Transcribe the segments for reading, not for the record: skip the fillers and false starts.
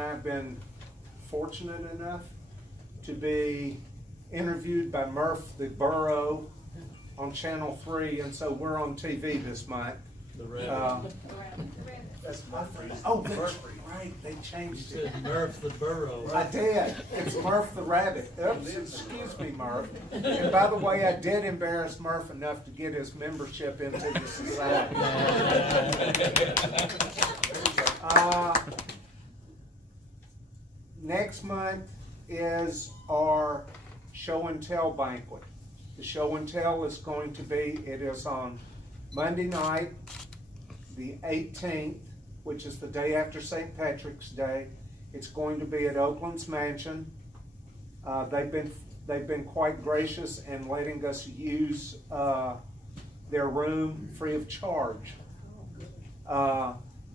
I've been fortunate enough to be interviewed by Murph the Borough on Channel 3, and so we're on TV this month. The rabbit. That's Murfreesboro. Oh, that's right, they changed You it. said Murph the Burrow. I did. It's Murph the Rabbit. Oops, excuse me, Murph. And by the way, I did embarrass Murph enough to get his membership into the society. Next month is our show and tell banquet. The show and tell is going to be, it is on Monday night, the 18th, which is the day after St. Patrick's Day. It's going to be at Oakland's Mansion. They've been quite gracious in letting us use their room free of charge.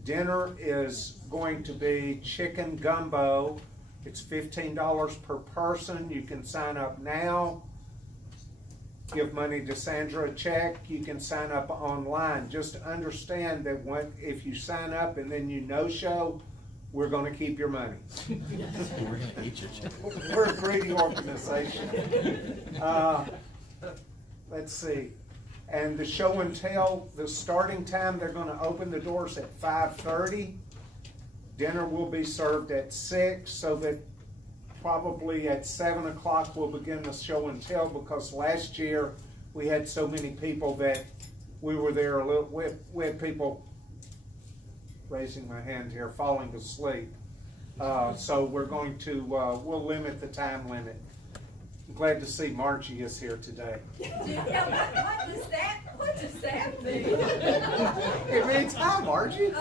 Dinner is going to be chicken gumbo. It's $15 per person. You can sign up now. Give money to Sandra a check. You can sign up online. Just understand that if you sign up and then you no-show, we're going to keep your money. We're going to eat your chicken. We're a greedy organization. Let's see. And the show and tell, the starting time, they're going to open the doors at 5:30. Dinner will be served at 6, so that probably at 7 o'clock we'll begin the show and tell, because last year we had so many people that we were there a little, we had people, raising my hand here, falling asleep. So we're going to, we'll limit the time limit. I'm glad to see Margie is here today. What does that mean? It means hi, Margie.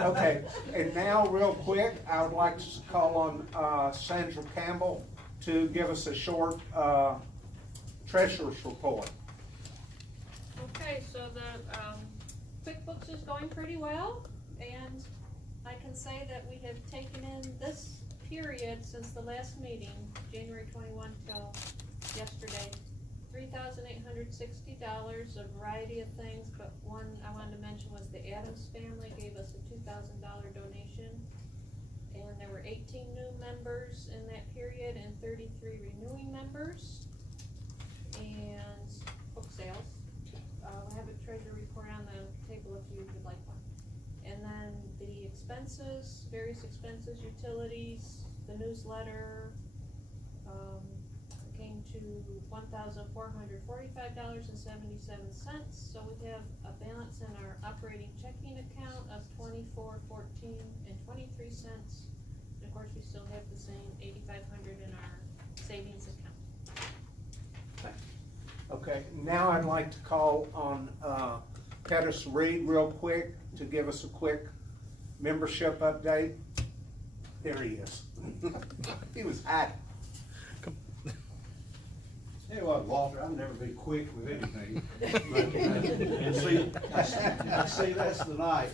Okay, and now real quick, I would like to call on Sandra Campbell to give us a short treasurer's report. Okay, so the QuickBooks is going pretty well, and I can say that we have taken in this period since the last meeting, January 21 till yesterday, $3,860, a variety of things, but one I wanted to mention was the Adams family gave us a $2,000 donation, and there were 18 new members in that period and 33 renewing members, and book sales. I have a treasury report on the table if you would like one. And then the expenses, various expenses, utilities, the newsletter, came to $1,445.77. So we have a balance in our operating checking account of $24.14 and of course, we still have the same $8,500 in our savings account. Okay, now I'd like to call on Pettis Reed real quick to give us a quick membership update. There he is. He was hiding. Tell you what, Walter, I'll never be quick with anything. And see, I see that's tonight.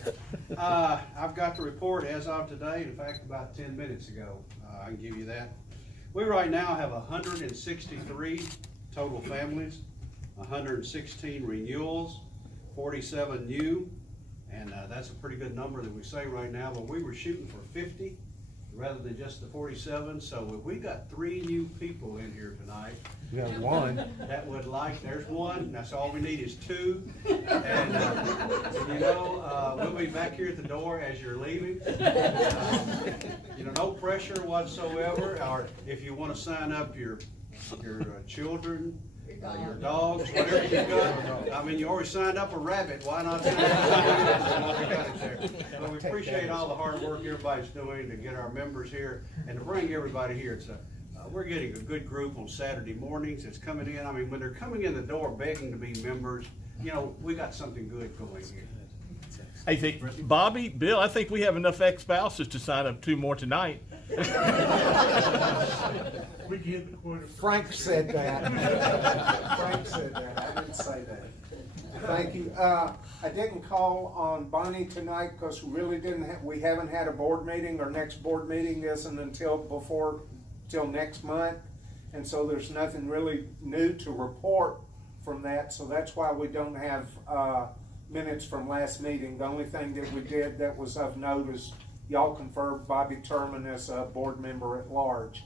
I've got the report as of today, in fact, about 10 minutes ago. I can give you that. We right now have 163 total families, 116 renewals, 47 new, and that's a pretty good number that we say right now, but we were shooting for 50 rather than just the 47, so if we got 3 new people in here tonight. We got one. That would there's one, that's all we need is 2, and you know, we'll be back here at the door as you're leaving. You know, no pressure whatsoever, or if you want to sign up your children, your dogs, whatever you got. I mean, you already signed up a rabbit, why not sign up? But we appreciate all the hard work everybody's doing to get our members here and to bring everybody here. It's we're getting a good group on Saturday mornings that's coming in. I mean, when they're coming in the door begging to be members, you know, we got something good going here. I think, Bobby, Bill, I think we have enough ex-spouses to sign up 2 more tonight. Frank said that. Frank said that. I didn't say that. Thank you. I didn't call on Bonnie tonight because we really we haven't had a board meeting. Our next board meeting isn't until next month. And so there's nothing really new to report from that. So that's why we don't have minutes from last meeting. The only thing that we did that was of note is y'all confirmed Bobby Turman as a board member at large.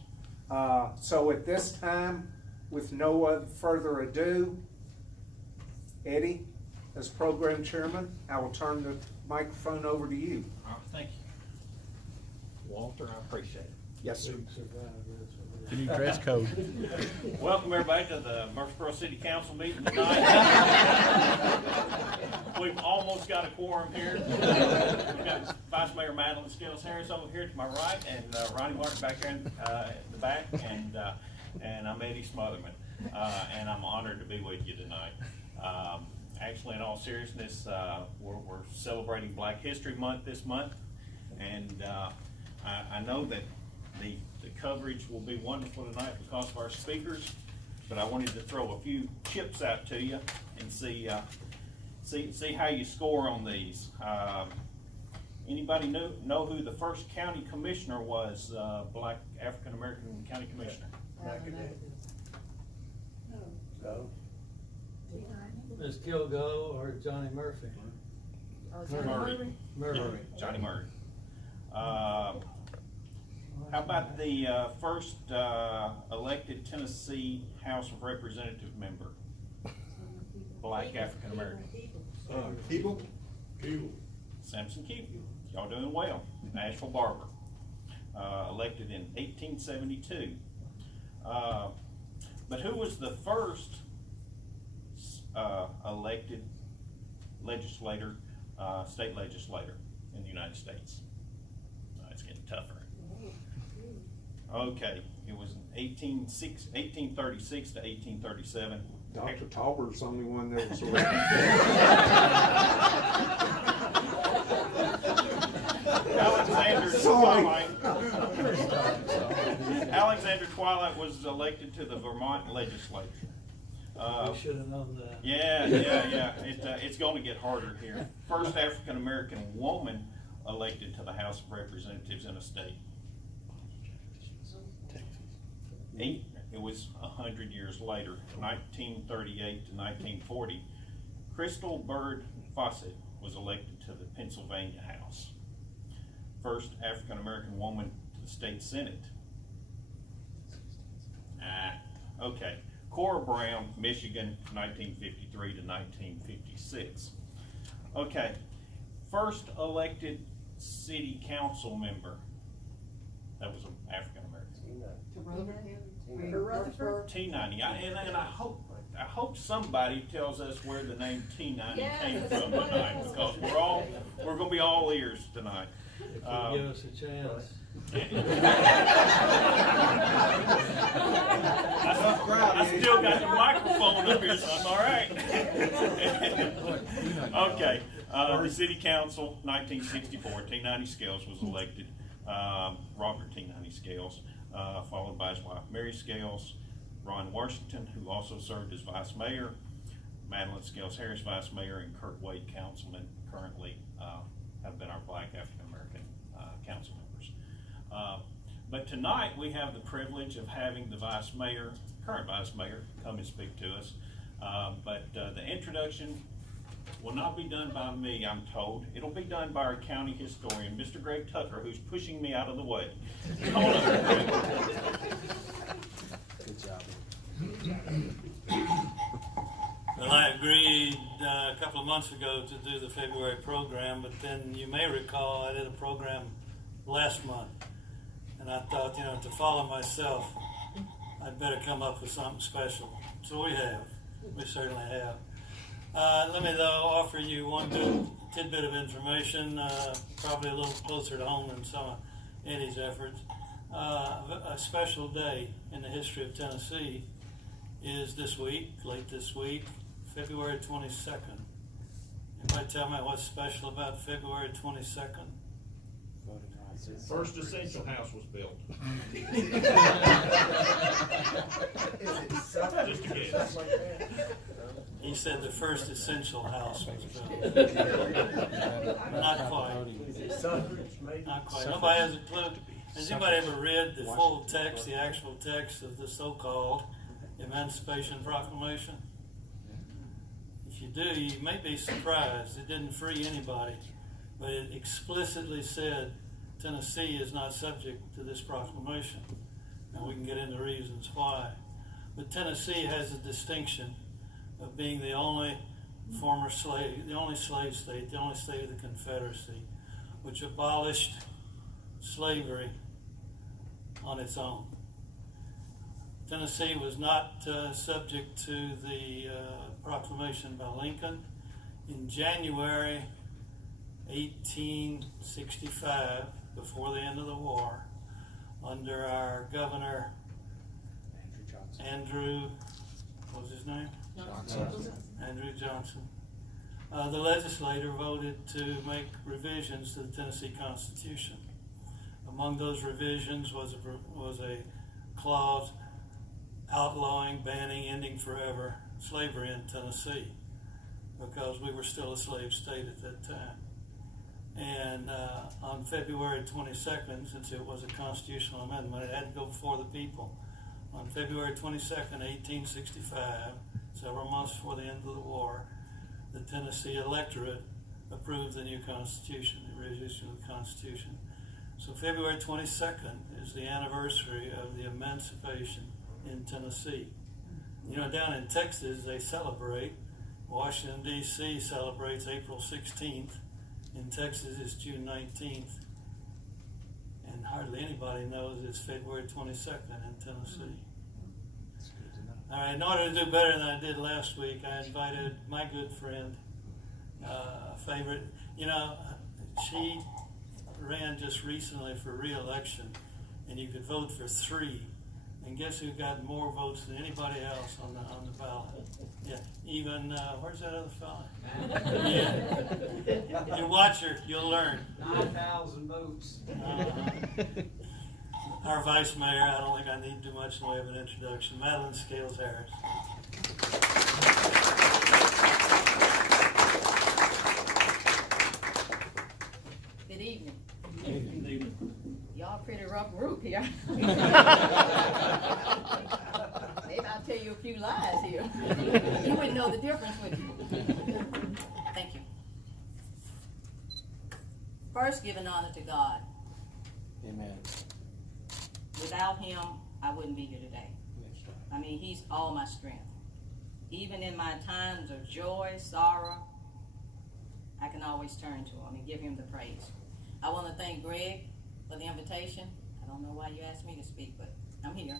So at this time, with no further ado, Eddie, as program chairman, I will turn the microphone over to you. All right, thank you. Walter, I appreciate it. Yes, sir. The new dress code. Welcome everybody to the Murfreesboro City Council meeting tonight. We've almost got a quorum here. We've got Vice Mayor Madelyn Scales Harris over here to my right, and Ronnie Martin back here in the back, and I'm Eddie Smotherman, and I'm honored to be with you tonight. Actually, in all seriousness, we're celebrating Black History Month this month, and I know that the coverage will be wonderful tonight because of our speakers, but I wanted to throw a few chips out to you and see how you score on these. Anybody know who the first county commissioner was? Black African American county commissioner. No. Ms. Kilgo or Johnny Murphy? Murray. Murray. Johnny Murray. How about the first elected Tennessee House of Representative member? Black African American. People? Samson Keefe. Y'all doing well. Nashville Barber. Elected in 1872. But who was the first elected legislator, state legislator in the United States? It's getting tougher. Okay, it was 1836 to 1837. Dr. Tauber's the only one that was elected. Alexander Twilight was elected to the Vermont legislature. We should have known that. Yeah. It's going to get harder here. First African American woman elected to the House of Representatives in a state. It was 100 years later, 1938 to 1940. Crystal Bird Fawcett was elected to the Pennsylvania House. First African American woman to the state Senate. Okay. Cora Brown, Michigan, 1953 to 1956. Okay. First elected city council member. That was an African American. Rutherford? T90. And I hope somebody tells us where the name T90 came from tonight, because we're going to be all ears tonight. If you give us a chance. I still got the microphone up here, so I'm all right. Okay, the city council, 1964, T90 Scales was elected. Robert T90 Scales, followed by his wife Mary Scales, Ron Washington, who also served as vice mayor, Madelyn Scales Harris, vice mayor, and Kurt Wade, councilman, currently have been our Black African American council members. But tonight we have the privilege of having the current vice mayor, come and speak to us. But the introduction will not be done by me, I'm told. It'll be done by our county historian, Mr. Greg Tucker, who's pushing me out of the way. Come on up, Greg. Good job. Well, I agreed a couple of months ago to do the February program, but then you may recall I did a program last month. And I thought, to follow myself, I'd better come up with something special. So we have. We certainly have. Let me, though, offer you one good tidbit of information, probably a little closer to home than some of Eddie's efforts. A special day in the history of Tennessee is this week, late this week, February 22nd. Anybody tell me what's special about February 22nd? First essential house was built. Just a guess. He said the first essential house was built. Not quite. Not quite. Nobody has a clue. Has anybody ever read the full text, the actual text of the so-called Emancipation Proclamation? If you do, you may be surprised. It didn't free anybody, but it explicitly said Tennessee is not subject to this proclamation, and we can get into reasons why. But Tennessee has a distinction of being the only former slave, the only slave state, the only state of the Confederacy, which abolished slavery on its own. Tennessee was not subject to the proclamation by Lincoln. In January 1865, before the end of the war, under our governor, what was his name? Andrew Johnson. The legislature voted to make revisions to the Tennessee Constitution. Among those revisions was a clause outlawing, banning, ending forever slavery in Tennessee, because we were still a slave state at that time. And on February 22nd, since it was a constitutional amendment, it had to go before the people. On February 22nd, 1865, several months before the end of the war, the Tennessee electorate approved the new Constitution, the revision of the Constitution. So February 22nd is the anniversary of the emancipation in Tennessee. You know, down in Texas, they celebrate. Washington, D.C. celebrates April 16th. In Texas, it's June 19th. And hardly anybody knows it's February 22nd in Tennessee. All right, in order to do better than I did last week, I invited my good friend, favorite, you know, she ran just recently for re-election, and you could vote for 3. And guess who got more votes than anybody else on the ballot? Yeah, even, where's that other fella? Yeah. You watch her, you'll learn. 9,000 votes. Our vice mayor, I don't think I need too much in the way of an introduction, Madelyn Scales Harris. Good evening. Y'all pretty rough group here. Maybe I'll tell you a few lies here. You wouldn't know the difference, would you? Thank you. First, giving honor to God. Amen. Without him, I wouldn't be here today. I mean, he's all my strength. Even in my times of joy, sorrow, I can always turn to him and give him the praise. I want to thank Greg for the invitation. I don't know why you asked me to speak, but I'm here.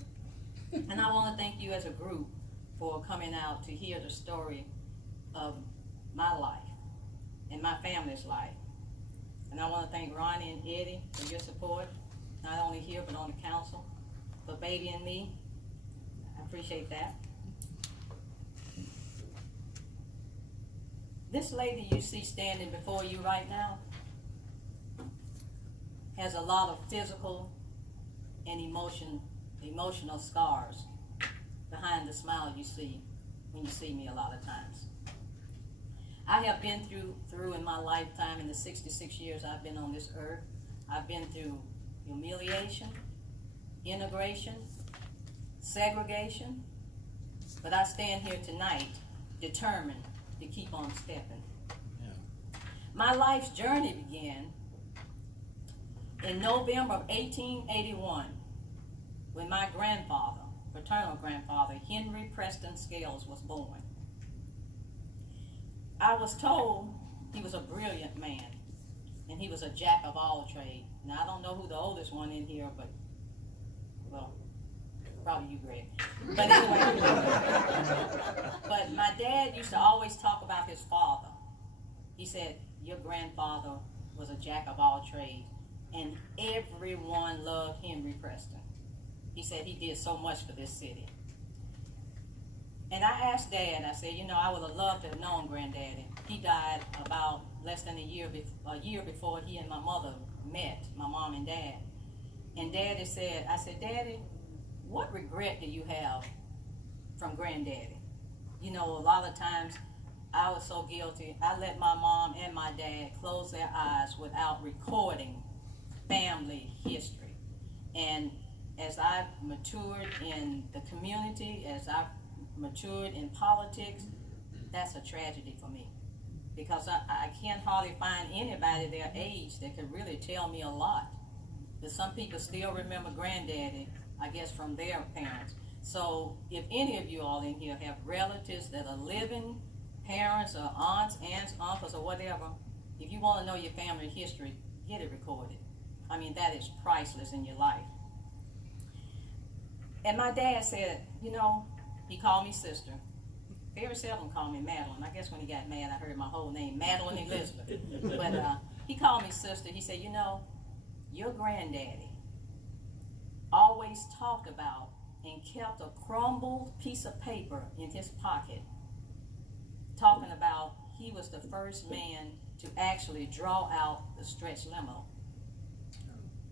And I want to thank you as a group for coming out to hear the story of my life and my family's life. And I want to thank Ronnie and Eddie for your support, not only here but on the council, for Baby and me. I appreciate that. This lady you see standing before you right now has a lot of physical and emotional scars behind the smile you see when you see me a lot of times. I have been through in my lifetime, in the 66 years I've been on this earth, I've been through humiliation, integration, segregation, but I stand here tonight determined to keep on stepping. Yeah. My life's journey began in November of 1881 when my grandfather, paternal grandfather, Henry Preston Scales, was born. I was told he was a brilliant man and he was a jack of all trades. Now, I don't know who the oldest one in here, but, well, probably you, Greg. But anyway, but my dad used to always talk about his father. He said, your grandfather was a jack of all trades, and everyone loved Henry Preston. He said he did so much for this city. And I asked Dad, I said, you know, I would have loved to have known Granddaddy. He died about less than a year before he and my mother met, my mom and Dad. And Daddy said, I said, Daddy, what regret do you have from Granddaddy? You know, a lot of times I was so guilty. I let my mom and my dad close their eyes without recording family history. And as I matured in the community, as I matured in politics, that's a tragedy for me. Because I can't hardly find anybody their age that could really tell me a lot that some people still remember granddaddy, I guess, from their parents. So if any of you all in here have relatives that are living, parents or aunts, uncles, or whatever, if you want to know your family history, get it recorded. I mean, that is priceless in your life. And my dad said, you know, he called me sister. Very seldom called me Madelyn. I guess when he got mad, I heard my whole name, Madelyn Elizabeth. But he called me sister. He said, you know, your granddaddy always talked about and kept a crumbled piece of paper in his pocket, talking about he was the first man to actually draw out the stretch limo.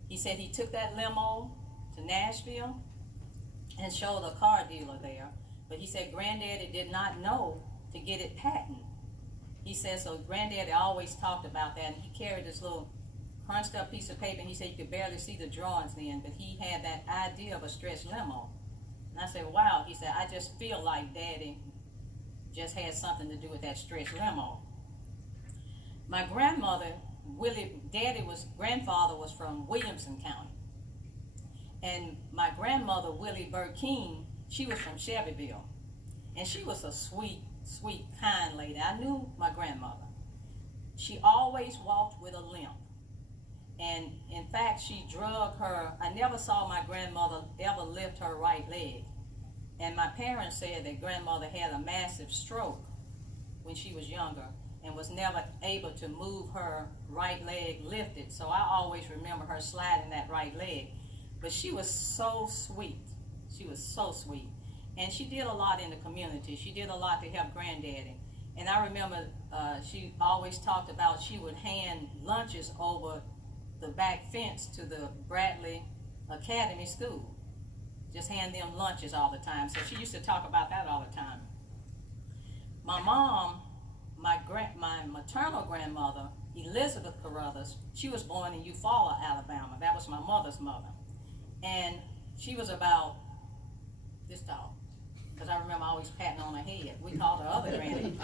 He said he took that limo to Nashville and showed a car dealer there, but he said granddaddy did not know to get it patented. He said, so granddaddy always talked about that, and he carried this little crunched up piece of paper, and he said you could barely see the drawings then, but he had that idea of a stretch limo. And I said, wow. He said, I just feel like daddy just had something to do with that stretch limo. My grandmother, grandfather was from Williamson County. And my grandmother, Willie Burkeen, she was from Shelbyville. And she was a sweet, sweet, kind lady. I knew my grandmother. She always walked with a limp. And in fact, she drug her, I never saw my grandmother ever lift her right leg. And my parents said that grandmother had a massive stroke when she was younger and was never able to move her right leg lifted. So I always remember her sliding that right leg. But she was so sweet. She was so sweet. And she did a lot in the community. She did a lot to help granddaddy. And I remember she always talked about she would hand lunches over the back fence to the Bradley Academy School. Just hand them lunches all the time. So she used to talk about that all the time. My mom, my maternal grandmother, Elizabeth Carruthers, she was born in Eufaula, Alabama. That was my mother's mother. And she was about this tall, because I remember always patting on her head. We called her other granny.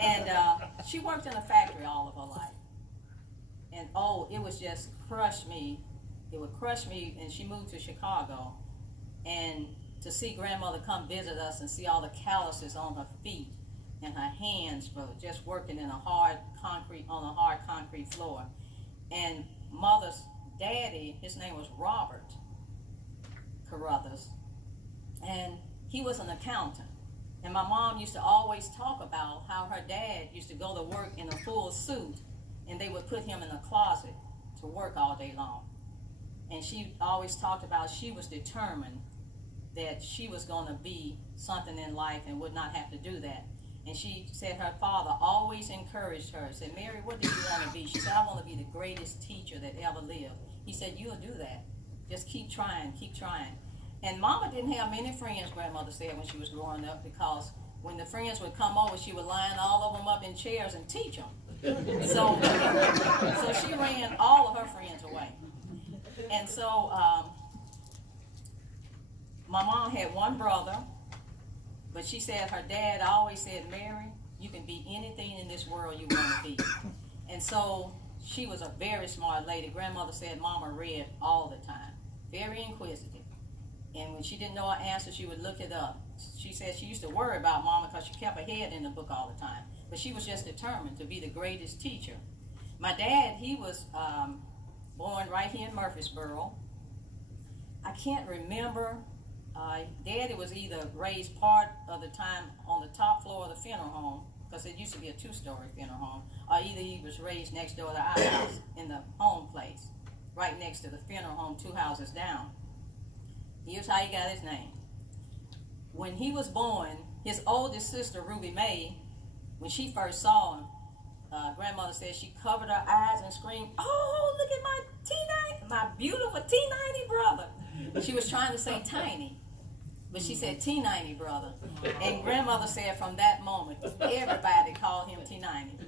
And she worked in a factory all of her life. And oh, it was just crushed me. It would crush me, and she moved to Chicago. And to see grandmother come visit us and see all the calluses on her feet and her hands for just working in on a hard concrete floor. And mother's daddy, his name was Robert Carruthers, and he was an accountant. And my mom used to always talk about how her dad used to go to work in a full suit, and they would put him in a closet to work all day long. And she always talked about she was determined that she was going to be something in life and would not have to do that. And she said her father always encouraged her, said, Mary, what do you want to be? She said, I want to be the greatest teacher that ever lived. He said, you'll do that. Just keep trying, keep trying. And mama didn't have many friends, grandmother said, when she was growing up, because when the friends would come over, she would line all of them up in chairs and teach them. So she ran all of her friends away. And so my mom had one brother, but she said her dad always said, Mary, you can be anything in this world you want to be. And so she was a very smart lady. Grandmother said mama read all the time, very inquisitive. And when she didn't know her answer, she would look it up. She said she used to worry about mama because she kept her head in the book all the time. But she was just determined to be the greatest teacher. My dad, he was born right here in Murfreesboro. I can't remember. Daddy was either raised part of the time on the top floor of the funeral home, because it used to be a two-story funeral home, or either he was raised next door to our house in the home place, right next to the funeral home, 2 houses down. Here's how he got his name. When he was born, his oldest sister, Ruby Mae, when she first saw him, grandmother said she covered her eyes and screamed, oh, look at my T90, my beautiful T90 brother. She was trying to say tiny, but she said T90 brother. And grandmother said from that moment, everybody called him T90.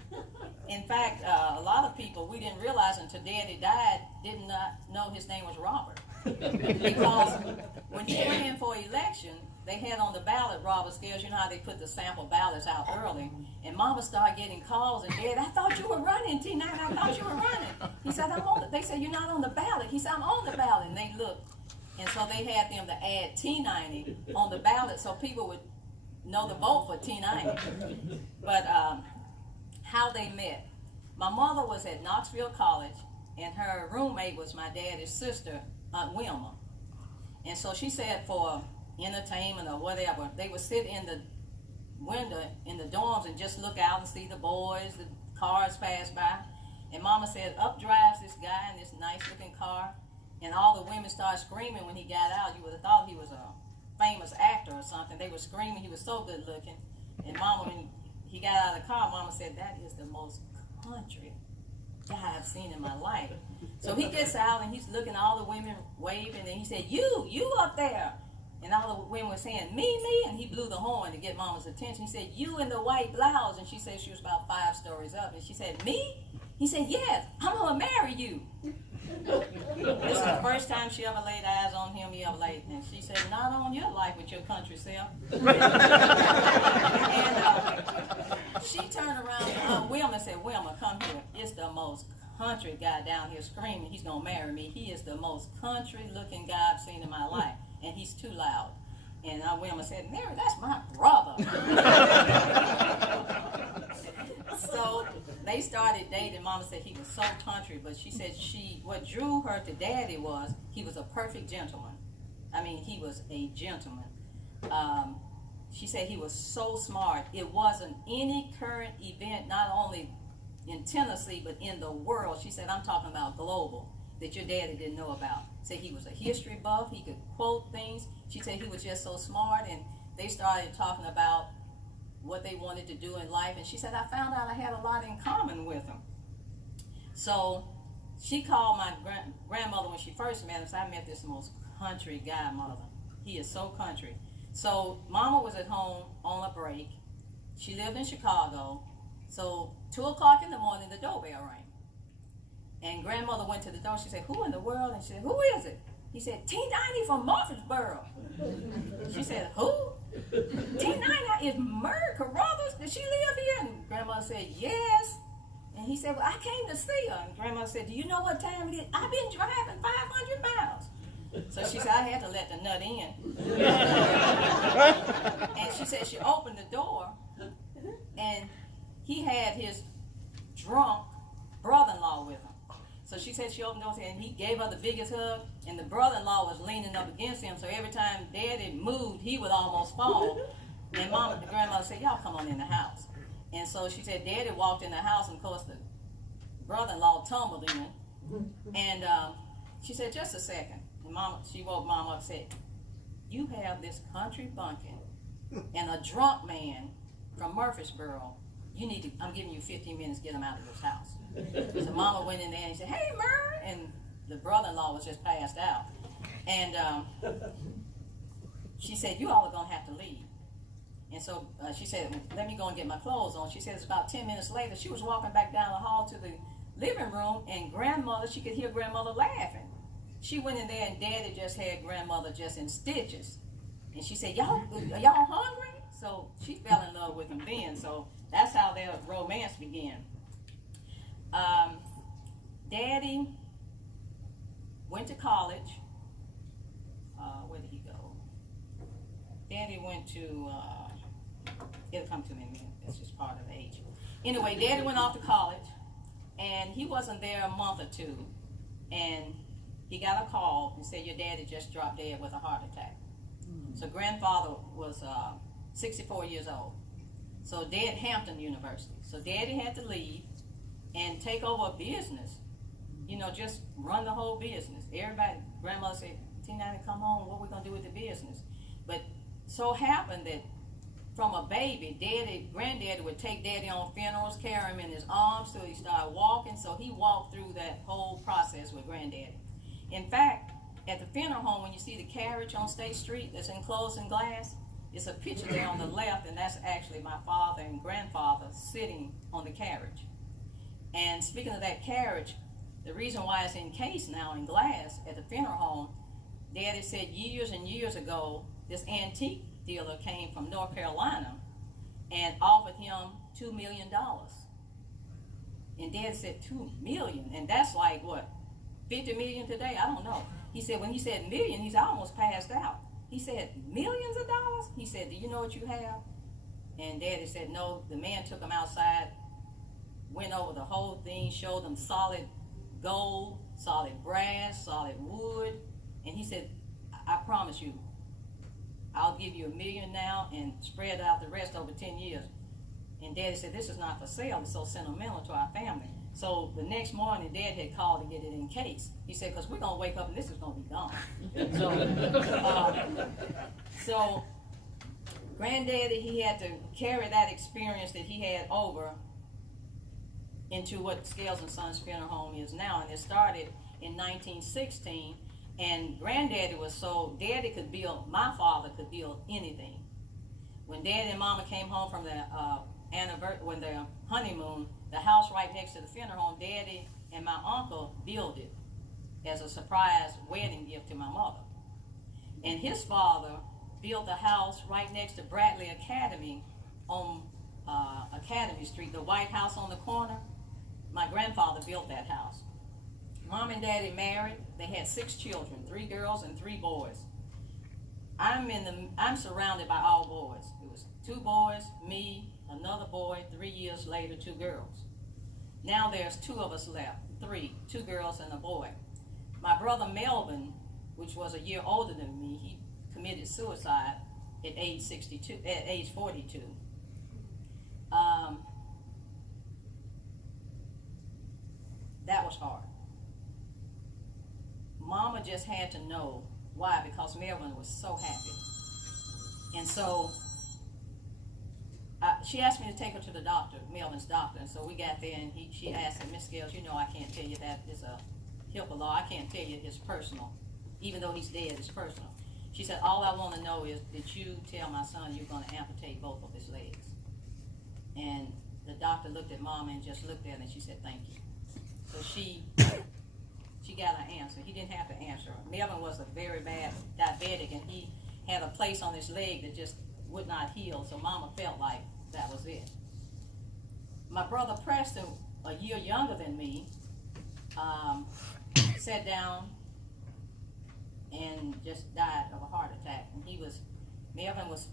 In fact, a lot of people, we didn't realize until Daddy died, did not know his name was Robert. Because when he ran for election, they had on the ballot Robert Scales. You know how they put the sample ballots out early. And Mama started getting calls, and Dad, I thought you were running, T9, I thought you were running. He said, they said, you're not on the ballot. He said, I'm on the ballot. And they looked. And so they had them to add T90 on the ballot so people would know to vote for T90. But how they met. My mother was at Knoxville College, and her roommate was my daddy's sister, Aunt Wilma. And so she said for entertainment or whatever, they would sit in the window in the dorms and just look out and see the boys, the cars pass by. And Mama said, up drives this guy in this nice looking car, and all the women started screaming when he got out. You would have thought he was a famous actor or something. They were screaming, he was so good looking. And Mama, when he got out of the car, Mama said, that is the most country guy I've seen in my life. So he gets out and he's looking, all the women waving, and he said, you up there. And all the women were saying, me, and he blew the horn to get Mama's attention. He said, you in the white blouse. And she said she was about 5 stories up. And she said, me? He said, yes, I'm going to marry you. This is the first time she ever laid eyes on him, he ever laid. And she said, not on your life with your country self. And she turned around to Wilma and said, Wilma, come here. It's the most country guy down here screaming he's going to marry me. He is the most country looking guy I've seen in my life. And he's too loud. And Wilma said, Mary, that's my brother. So they started dating. Mama said he was so country, but she said what drew her to Daddy was he was a perfect gentleman. I mean, he was a gentleman. She said he was so smart. It wasn't any current event, not only in Tennessee, but in the world. She said, I'm talking about global, that your daddy didn't know about. Said he was a history buff. He could quote things. She said he was just so smart, and they started talking about what they wanted to do in life. And she said, I found out I had a lot in common with him. So she called my grandmother when she first met him. So I met this most country guy, mother. He is so country. So Mama was at home on a break. She lived in Chicago. So 2 o'clock in the morning, the doorbell rang. And grandmother went to the door. She said, who in the world? And she said, who is it? He said, T90 from Murfreesboro. She said, who? T90 is Murray Carruthers? Does she live here? And grandmother said, yes. And he said, well, I came to see her. And grandmother said, do you know what time it is? I've been driving 500 miles. So she said, I had to let the nut in. And she said she opened the door, and he had his drunk brother-in-law with him. So she said she opened the door and he gave her the biggest hug, and the brother-in-law was leaning up against him, so every time Daddy moved, he would almost fall. And the grandmother said, y'all come on in the house. And so she said Daddy walked in the house, and of course the brother-in-law tumbled in. And she said, just a second. And she woke Mom up and said, you have this country bumpkin and a drunk man from Murfreesboro. I'm giving you 15 minutes to get him out of this house. So Mama went in there and said, hey, Murr, and the brother-in-law was just passed out. And she said, you all are going to have to leave. And so she said, let me go and get my clothes on. She said it's about 10 minutes later, she was walking back down the hall to the living room, and she could hear grandmother laughing. She went in there, and Daddy just had grandmother just in stitches. And she said, y'all hungry? So she fell in love with him then. So that's how their romance began. Daddy went to college. Where did he go? Daddy went to, it'll come to me in a minute. It's just part of age. Anyway, Daddy went off to college, and he wasn't there a month or two. And he got a call and said, your daddy just dropped dead with a heart attack. So grandfather was 64 years old. So Dad Hampton University. So Daddy had to leave and take over a business. Just run the whole business. Everybody, grandmother said, T90, come home, what we gonna do with the business? But so happened that from a baby, granddaddy would take Daddy on funerals, carry him in his arms till he started walking. So he walked through that whole process with granddaddy. In fact, at the funeral home, when you see the carriage on State Street that's enclosed in glass, it's a picture there on the left, and that's actually my father and grandfather sitting on the carriage. And speaking of that carriage, the reason why it's encased now in glass at the funeral home, Daddy said years and years ago, this antique dealer came from North Carolina and offered him $2 million. And Dad said, $2 million? And that's like what, 50 million today? I don't know. He said, when he said million, he said, I almost passed out. He said, millions of dollars? He said, do you know what you have? And Daddy said, no. The man took him outside, went over the whole thing, showed them solid gold, solid brass, solid wood. And he said, I promise you, I'll give you $1 million now and spread out the rest over 10 years. And Daddy said, this is not for sale. It's so sentimental to our family. So the next morning, Dad had called to get it in case. He said, because we're going to wake up and this is going to be gone. So Granddaddy, he had to carry that experience that he had over into what Scales and Sons Funeral Home is now. And it started in 1916. And Granddaddy was so, Daddy could build, my father could build anything. When Daddy and Mama came home from their honeymoon, the house right next to the funeral home, Daddy and my uncle built it as a surprise wedding gift to my mother. And his father built a house right next to Bradley Academy on Academy Street, the White House on the corner. My grandfather built that house. Mom and Daddy married. They had 6 children, 3 girls and 3 boys. I'm surrounded by all boys. It was 2 boys, me, another boy, 3 years later, 2 girls. Now there's 2 of us left, 2 girls and a boy. My brother Melvin, which was a year older than me, he committed suicide at age 42. That was hard. Mama just had to know why, because Melvin was so happy. And so she asked me to take her to the doctor, Melvin's doctor. And so we got there, and she asked him, Miss Scales, you know I can't tell you that it's a HIPAA law. I can't tell you it's personal. Even though he's dead, it's personal. She said, all I want to know is, did you tell my son you're going to amputate both of his legs? And the doctor looked at Mama and just looked at her, and she said, thank you. So she got her answer. He didn't have to answer her. Melvin was a very bad diabetic, and he had a place on his leg that just would not heal, so Mama felt like that was it. My brother Preston, a year younger than me, sat down and just died of a heart attack. And Melvin was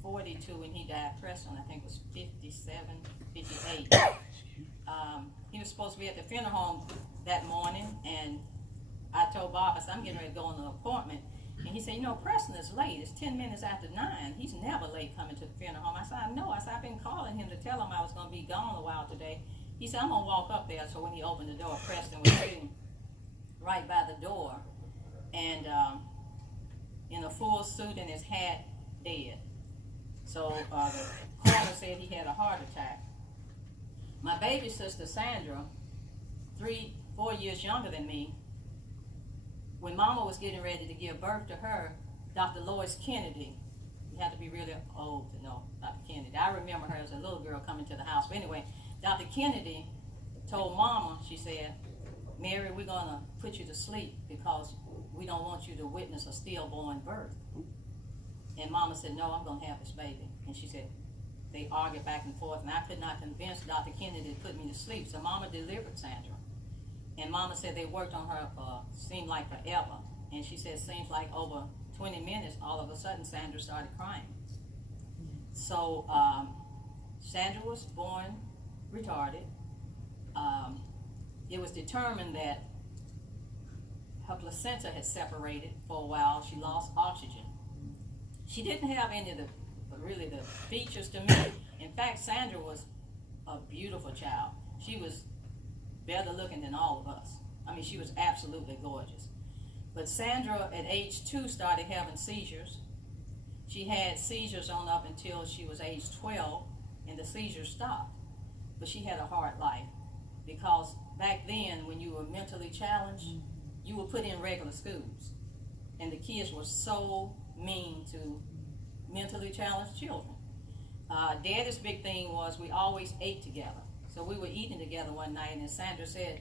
42 when he died. Preston, I think, was 57, 58. He was supposed to be at the funeral home that morning, and I told Bob, I said, I'm getting ready to go on an appointment. And he said, you know, Preston is late. It's 10 minutes after 9. He's never late coming to the funeral home. I said, I know. I said, I've been calling him to tell him I was going to be gone a while today. He said, I'm going to walk up there. So when he opened the door, Preston was sitting right by the door, and in a full suit and his hat, dead. So the coroner said he had a heart attack. My baby sister, Sandra, 4 years younger than me, when Mama was getting ready to give birth to her, Dr. Lois Kennedy, you have to be really old to know Dr. Kennedy. I remember her as a little girl coming to the house. But anyway, Dr. Kennedy told Mama, she said, Mary, we're going to put you to sleep because we don't want you to witness a stillborn birth. And Mama said, no, I'm going to have this baby. And she said, they argued back and forth, and I could not convince Dr. Kennedy to put me to sleep. So Mama delivered Sandra. And Mama said they worked on her seemed like forever. And she said, seems like over 20 minutes, all of a sudden, Sandra started crying. So Sandra was born retarded. It was determined that her placenta had separated for a while. She lost oxygen. She didn't have any of the features to me. In fact, Sandra was a beautiful child. She was better looking than all of us. I mean, she was absolutely gorgeous. But Sandra, at age 2, started having seizures. She had seizures on up until she was age 12, and the seizures stopped. But she had a hard life, because back then, when you were mentally challenged, you were put in regular schools. And the kids were so mean to mentally challenged children. Daddy's big thing was we always ate together. So we were eating together one night, and Sandra said,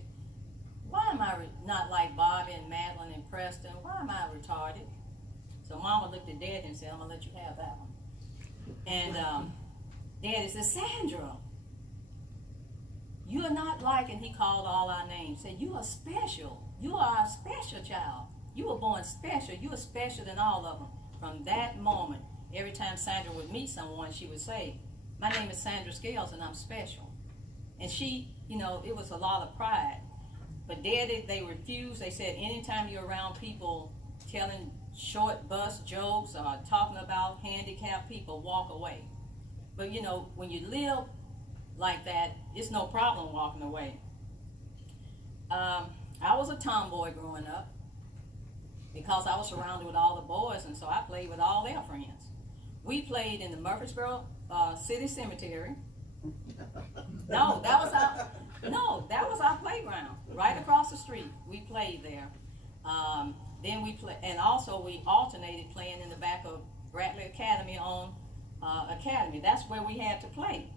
why am I not like Bobby and Madelyn and Preston? Why am I retarded? So Mama looked at Daddy and said, I'm going to let you have that one. And Daddy said, Sandra, you are not like, and he called all our names, said, you are special. You are a special child. You were born special. You are special than all of them. From that moment, every time Sandra would meet someone, she would say, my name is Sandra Scales and I'm special. And she, you know, it was a lot of pride. But Daddy, they refused. They said, anytime you're around people telling short bus jokes or talking about handicapped people, walk away. But you know, when you live like that, it's no problem walking away. I was a tomboy growing up because I was surrounded with all the boys, and so I played with all their friends. We played in the Murfreesboro City Cemetery. No, that was our playground right across the street. We played there. Then we alternated playing in the back of Bradley Academy on Academy. That's where we had to play.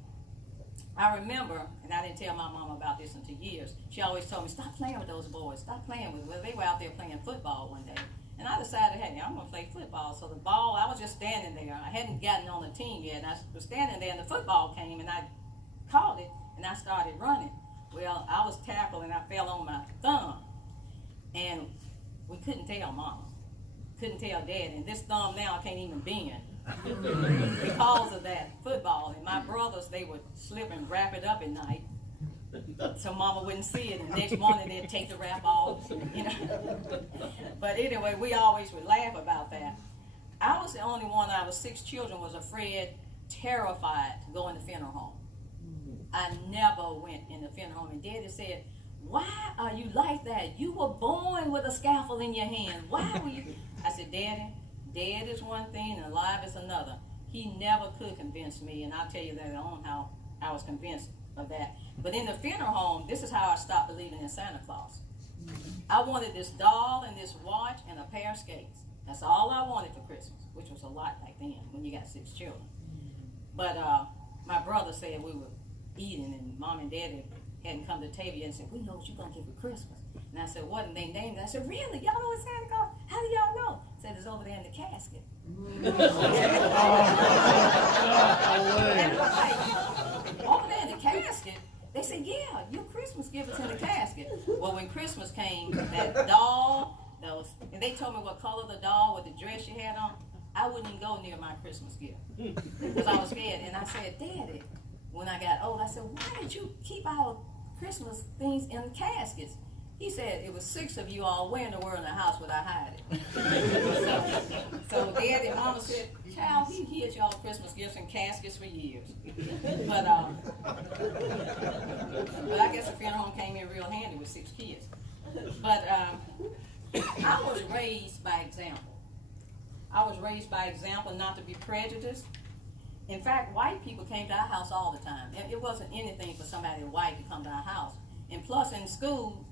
I remember, and I didn't tell my mom about this until years, she always told me, stop playing with those boys, stop playing with them. Well, they were out there playing football one day. And I decided, hey, I'm going to play football. So the ball, I was just standing there. I hadn't gotten on the team yet. And I was standing there, and the football came, and I caught it, and I started running. Well, I was tackled, and I fell on my thumb. And we couldn't tell Mama. Couldn't tell Dad. And this thumb now I can't even bend because of that football. And my brothers, they would slip and wrap it up at night so Mama wouldn't see it. And the next morning they'd take the wrap off, you know. But anyway, we always would laugh about that. I was the only one out of 6 children was afraid, terrified to go in the funeral home. I never went in the funeral home. And Daddy said, why are you like that? You were born with a scalpel in your hand. Why were you? I said, Daddy, dead is one thing and alive is another. He never could convince me, and I'll tell you later on how I was convinced of that. But in the funeral home, this is how I stopped believing in Santa Claus. I wanted this doll and this watch and a pair of skates. That's all I wanted for Christmas, which was a lot back then when you got 6 children. But my brother said we were eating, and Mom and Daddy hadn't come to the table yet and said, we know what you're going to get for Christmas. And I said, what? And they named it. I said, really? Y'all know what Santa Claus? How do y'all know? I said, it's over there in the casket. And like, over there in the casket, they said, yeah, your Christmas gift is in the casket. Well, when Christmas came, that doll, and they told me what color the doll with the dress you had on, I wouldn't even go near my Christmas gift because I was scared. And I said, Daddy, when I got old, I said, why did you keep our Christmas things in the caskets? He said, it was 6 of you all. Where in the world in the house would I hide it? so Daddy and Mama said, child, he hid y'all Christmas gifts in caskets for years. But I guess the funeral home came in real handy with 6 kids. But I was raised by example. I was raised by example, not to be prejudiced. In fact, white people came to our house all the time. It wasn't anything for somebody white to come to our house. And plus in school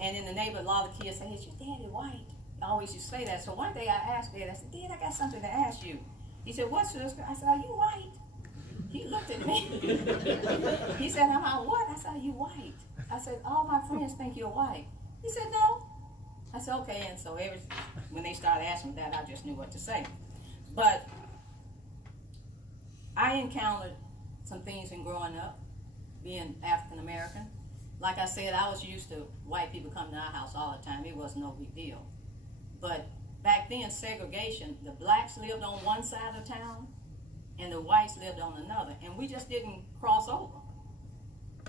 and in the neighborhood, a lot of kids say, is your daddy white? I always used to say that. So one day I asked Dad, I said, Dad, I got something to ask you. He said, what, sister? I said, are you white? He looked at me. He said, am I what? I said, are you white? I said, all my friends think you're white. He said, no. I said, okay. And so when they started asking me that, I just knew what to say. But I encountered some things in growing up, being African American. Like I said, I was used to white people coming to our house all the time. It was no big deal. But back then, segregation, the blacks lived on one side of town and the whites lived on another. And we just didn't cross over,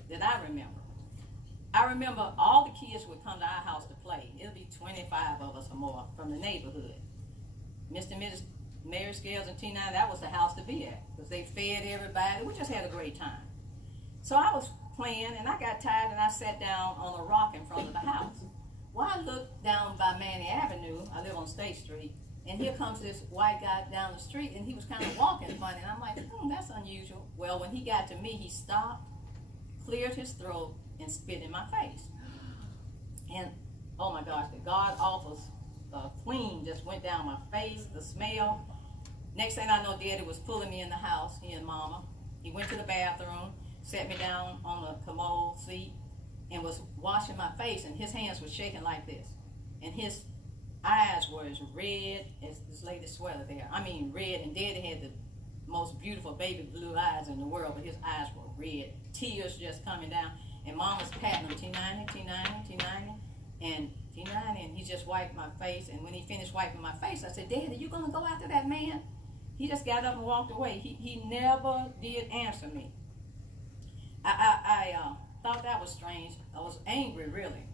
that I remember. I remember all the kids would come to our house to play. It'll be 25 of us or more from the neighborhood. Mr. and Mrs. Mary Scales and T9, that was the house to be at because they fed everybody. We just had a great time. So I was playing and I got tired and I sat down on a rock in front of the house. Well, I looked down by Manny Avenue. I live on State Street. And here comes this white guy down the street and he was kind of walking funny. And I'm like, that's unusual. Well, when he got to me, he stopped, cleared his throat, and spit in my face. And oh my gosh, the God awful clean just went down my face, the smell. Next thing I know, Daddy was pulling me in the house, he and Mama. He went to the bathroom, sat me down on the commode seat, and was washing my face, and his hands were shaking like this. And his eyes were as red as this lady's sweater there. I mean red, and Daddy had the most beautiful baby blue eyes in the world, but his eyes were red, tears just coming down. And Mom was patting him, T90, T90, T90, and T90, and he just wiped my face. And when he finished wiping my face, I said, Daddy, you gonna go after that man? He just got up and walked away. He never did answer me. I thought that was strange. I was angry, really.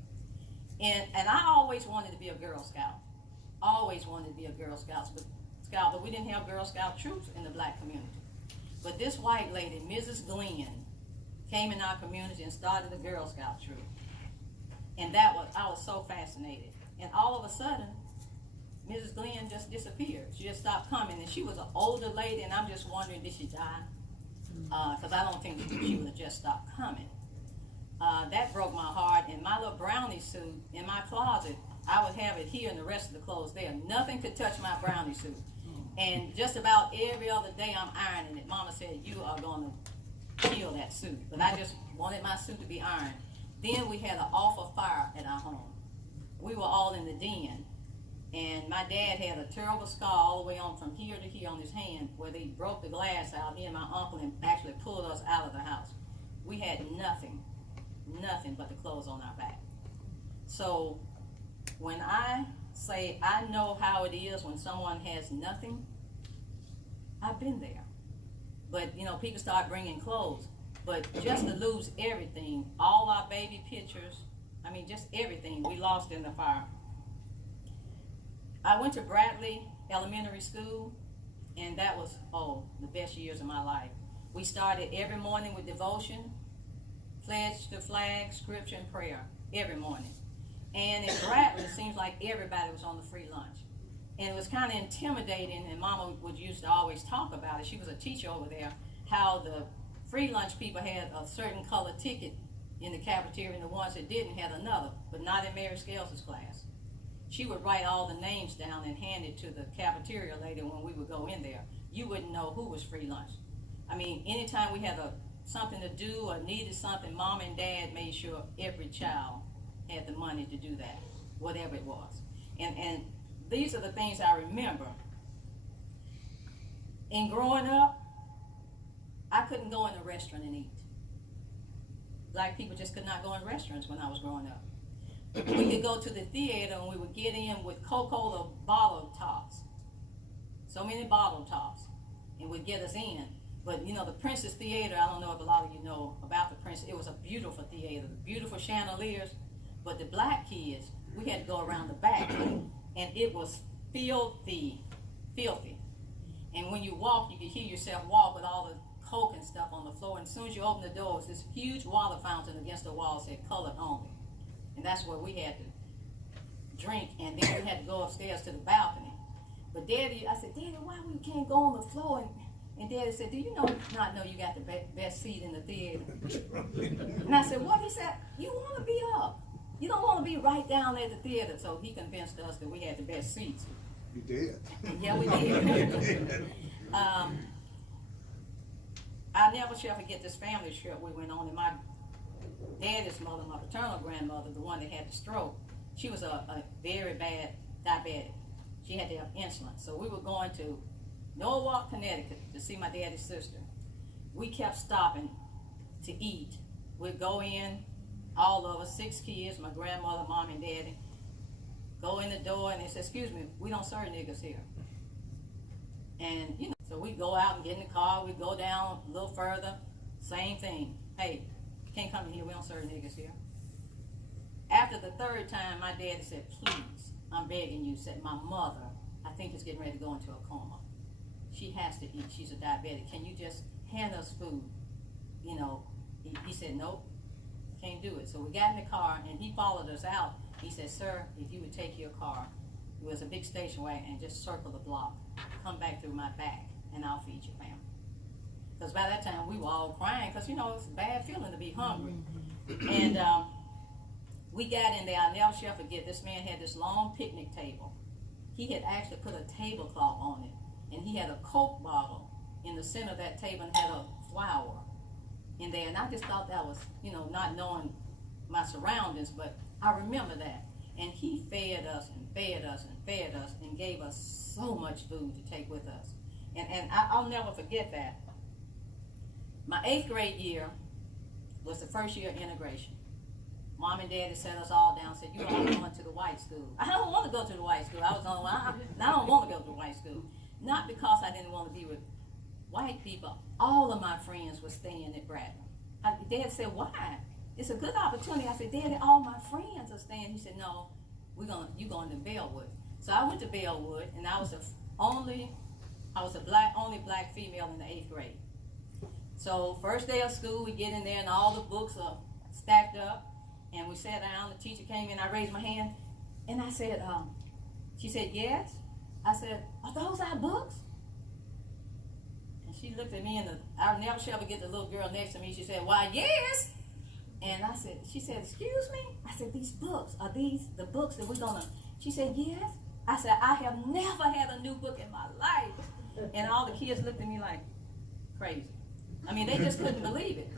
And I always wanted to be a Girl Scout. Always wanted to be a Girl Scout, but we didn't have Girl Scout troops in the black community. But this white lady, Mrs. Glenn, came in our community and started a Girl Scout troop. And I was so fascinated. And all of a sudden, Mrs. Glenn just disappeared. She just stopped coming. And she was an older lady, and I'm just wondering, did she die? Because I don't think she would have just stopped coming. That broke my heart. And my little brownie suit in my closet, I would have it here and the rest of the clothes there. Nothing could touch my brownie suit. And just about every other day I'm ironing it. Mama said, you are going to kill that suit. But I just wanted my suit to be ironed. Then we had an awful fire at our home. We were all in the den. And my dad had a terrible scar all the way on from here to here on his hand where they broke the glass out, he and my uncle, and actually pulled us out of the house. We had nothing but the clothes on our back. So when I say I know how it is when someone has nothing, I've been there. But, people start bringing clothes. But just to lose everything, all our baby pictures, just everything we lost in the fire. I went to Bradley Elementary School, and that was, the best years of my life. We started every morning with devotion, pledge to flag, scripture, and prayer every morning. And in Bradley, it seems like everybody was on the free lunch. And it was kind of intimidating, and Mama used to always talk about it. She was a teacher over there, how the free lunch people had a certain color ticket in the cafeteria, and the ones that didn't had another, but not in Mary Scales' class. She would write all the names down and hand it to the cafeteria lady when we would go in there. You wouldn't know who was free lunch. Anytime we had something to do or needed something, Mom and Dad made sure every child had the money to do that, whatever it was. And these are the things I remember. In growing up, I couldn't go in a restaurant and eat. Black people just could not go in restaurants when I was growing up. We could go to the theater and we would get in with Coca-Cola bottle tops. So many bottle tops. And would get us in. But the Princess Theater, I don't know if a lot of you know about the Princess. It was a beautiful theater, beautiful chandeliers. But the black kids, we had to go around the back. And it was filthy. And when you walk, you could hear yourself walk with all the Coke and stuff on the floor. And as soon as you open the door, it was this huge water fountain against the wall said colored only. And that's where we had to drink, and then we had to go upstairs to the balcony. But Daddy, I said, Daddy, why we can't go on the floor? And Daddy said, do you not know you got the best seat in the theater? And I said, what? He said, you want to be up. You don't want to be right down at the theater. So he convinced us that we had the best seats. You did. Yeah, we did. I'll never shall forget this family trip we went on, and my daddy's mother, my paternal grandmother, the one that had the stroke, she was a very bad diabetic. She had to have insulin. So we were going to Norwalk, Connecticut to see my daddy's sister. We kept stopping to eat. We'd go in, all of us, 6 kids, my grandmother, Mom, and Daddy, go in the door and they said, excuse me, we don't serve niggas here. And, so we go out and get in the car, we go down a little further, same thing. Hey, you can't come in here, we don't serve niggas here. After the 3rd time, my daddy said, please, I'm begging you, said my mother, I think is getting ready to go into a coma. She has to eat, she's a diabetic. Can you just hand us food? He said, nope, can't do it. So we got in the car and he followed us out. He said, sir, if you would take your car, it was a big station wagon, and just circle the block, come back through my back, and I'll feed your family. Because by that time we were all crying, because it's a bad feeling to be hungry. And we got in there. I'll never shall forget, this man had this long picnic table. He had actually put a tablecloth on it, and he had a Coke bottle in the center of that table and had a flower in there. And I just thought that was, not knowing my surroundings, but I remember that. And he fed us and fed us and fed us and gave us so much food to take with us. And I'll never forget that. My 8th grade year was the first year of integration. Mom and Daddy sat us all down and said, you all going to the white school. I don't want to go to the white school. I don't want to go to the white school. Not because I didn't want to be with white people. All of my friends were staying at Bradley. Dad said, why? It's a good opportunity. I said, Daddy, all my friends are staying. He said, no, you going to Bellwood. So I went to Bellwood, and I was the only black female in the 8th grade. So first day of school, we get in there, and all the books are stacked up, and we sat down. The teacher came in. I raised my hand, and I said, she said, yes. I said, are those our books? And she looked at me, and I'll never shall forget the little girl next to me. She said, why, yes. And she said, excuse me? I said, these books, are these the books that we're gonna, she said, yes. I said, I have never had a new book in my life. And all the kids looked at me like crazy. I mean, they just couldn't believe it.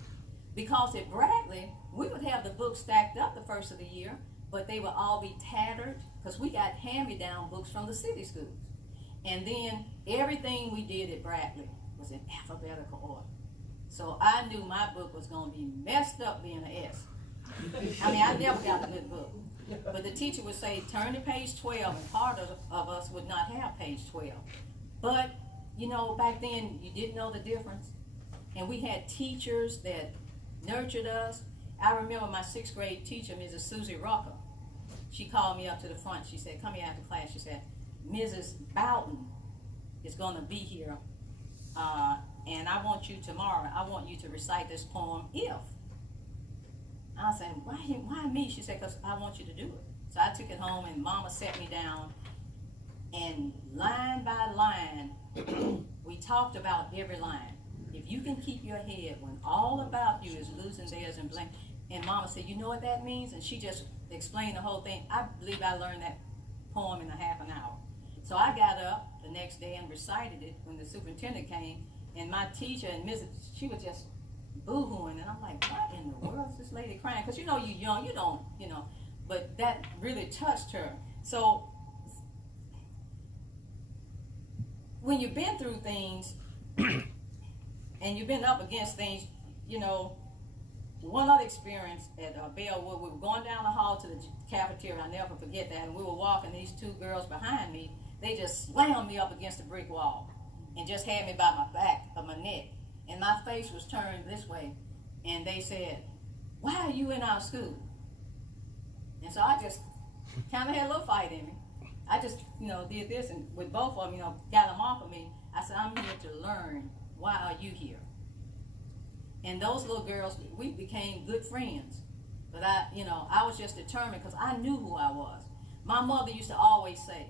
Because at Bradley, we would have the books stacked up the first of the year, but they would all be tattered, because we got hand-me-down books from the city schools. And then everything we did at Bradley was in alphabetical order. So I knew my book was going to be messed up being an S. I mean, I never got a good book. But the teacher would say, turn to page 12, and part of us would not have page 12. But, you know, back then, you didn't know the difference. And we had teachers that nurtured us. I remember my 6th grade teacher, Mrs. Susie Rucker. She called me up to the front. She said, come here after class. She said, Mrs. Bowden is going to be here, and I want you tomorrow, I want you to recite this poem, If. I said, why me? She said, because I want you to do it. So I took it home, and Mama sat me down, and line by line, we talked about every line. If you can keep your head when all about you is losing theirs and blank. And Mama said, you know what that means? And she just explained the whole thing. I believe I learned that poem in a half an hour. So I got up the next day and recited it when the superintendent came. And my teacher and Mrs., she was just boo-hooing. And I'm like, what in the world is this lady crying? Because you know you're young, you don't, you know. But that really touched her. So when you've been through things and you've been up against things, you know, one other experience at Bellwood, we were going down the hall to the cafeteria. I'll never forget that. And we were walking, these 2 girls behind me, they just slammed me up against the brick wall and just had me by my back, by my neck. And my face was turned this way. And they said, why are you in our school? And so I just kind of had a little fight in me. I just, you know, did this, and with both of them, you know, got them off of me. I said, I'm here to learn. Why are you here? And those little girls, we became good friends. But I was just determined because I knew who I was. My mother used to always say,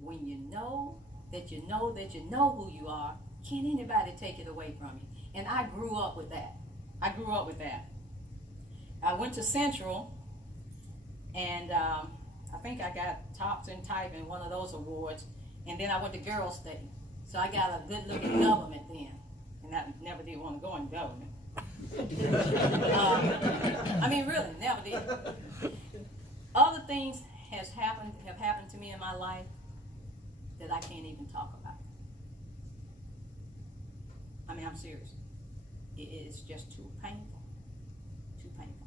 when you know that you know that you know who you are, can't anybody take it away from you. And I grew up with that. I went to Central, and I think I got tops in type in one of those awards. And then I went to Girls State. So I got a good look at government then. And I never did want to go in government. I mean, really, never did. Other things have happened to me in my life that I can't even talk about. I mean, I'm serious. It is just too painful. Too painful.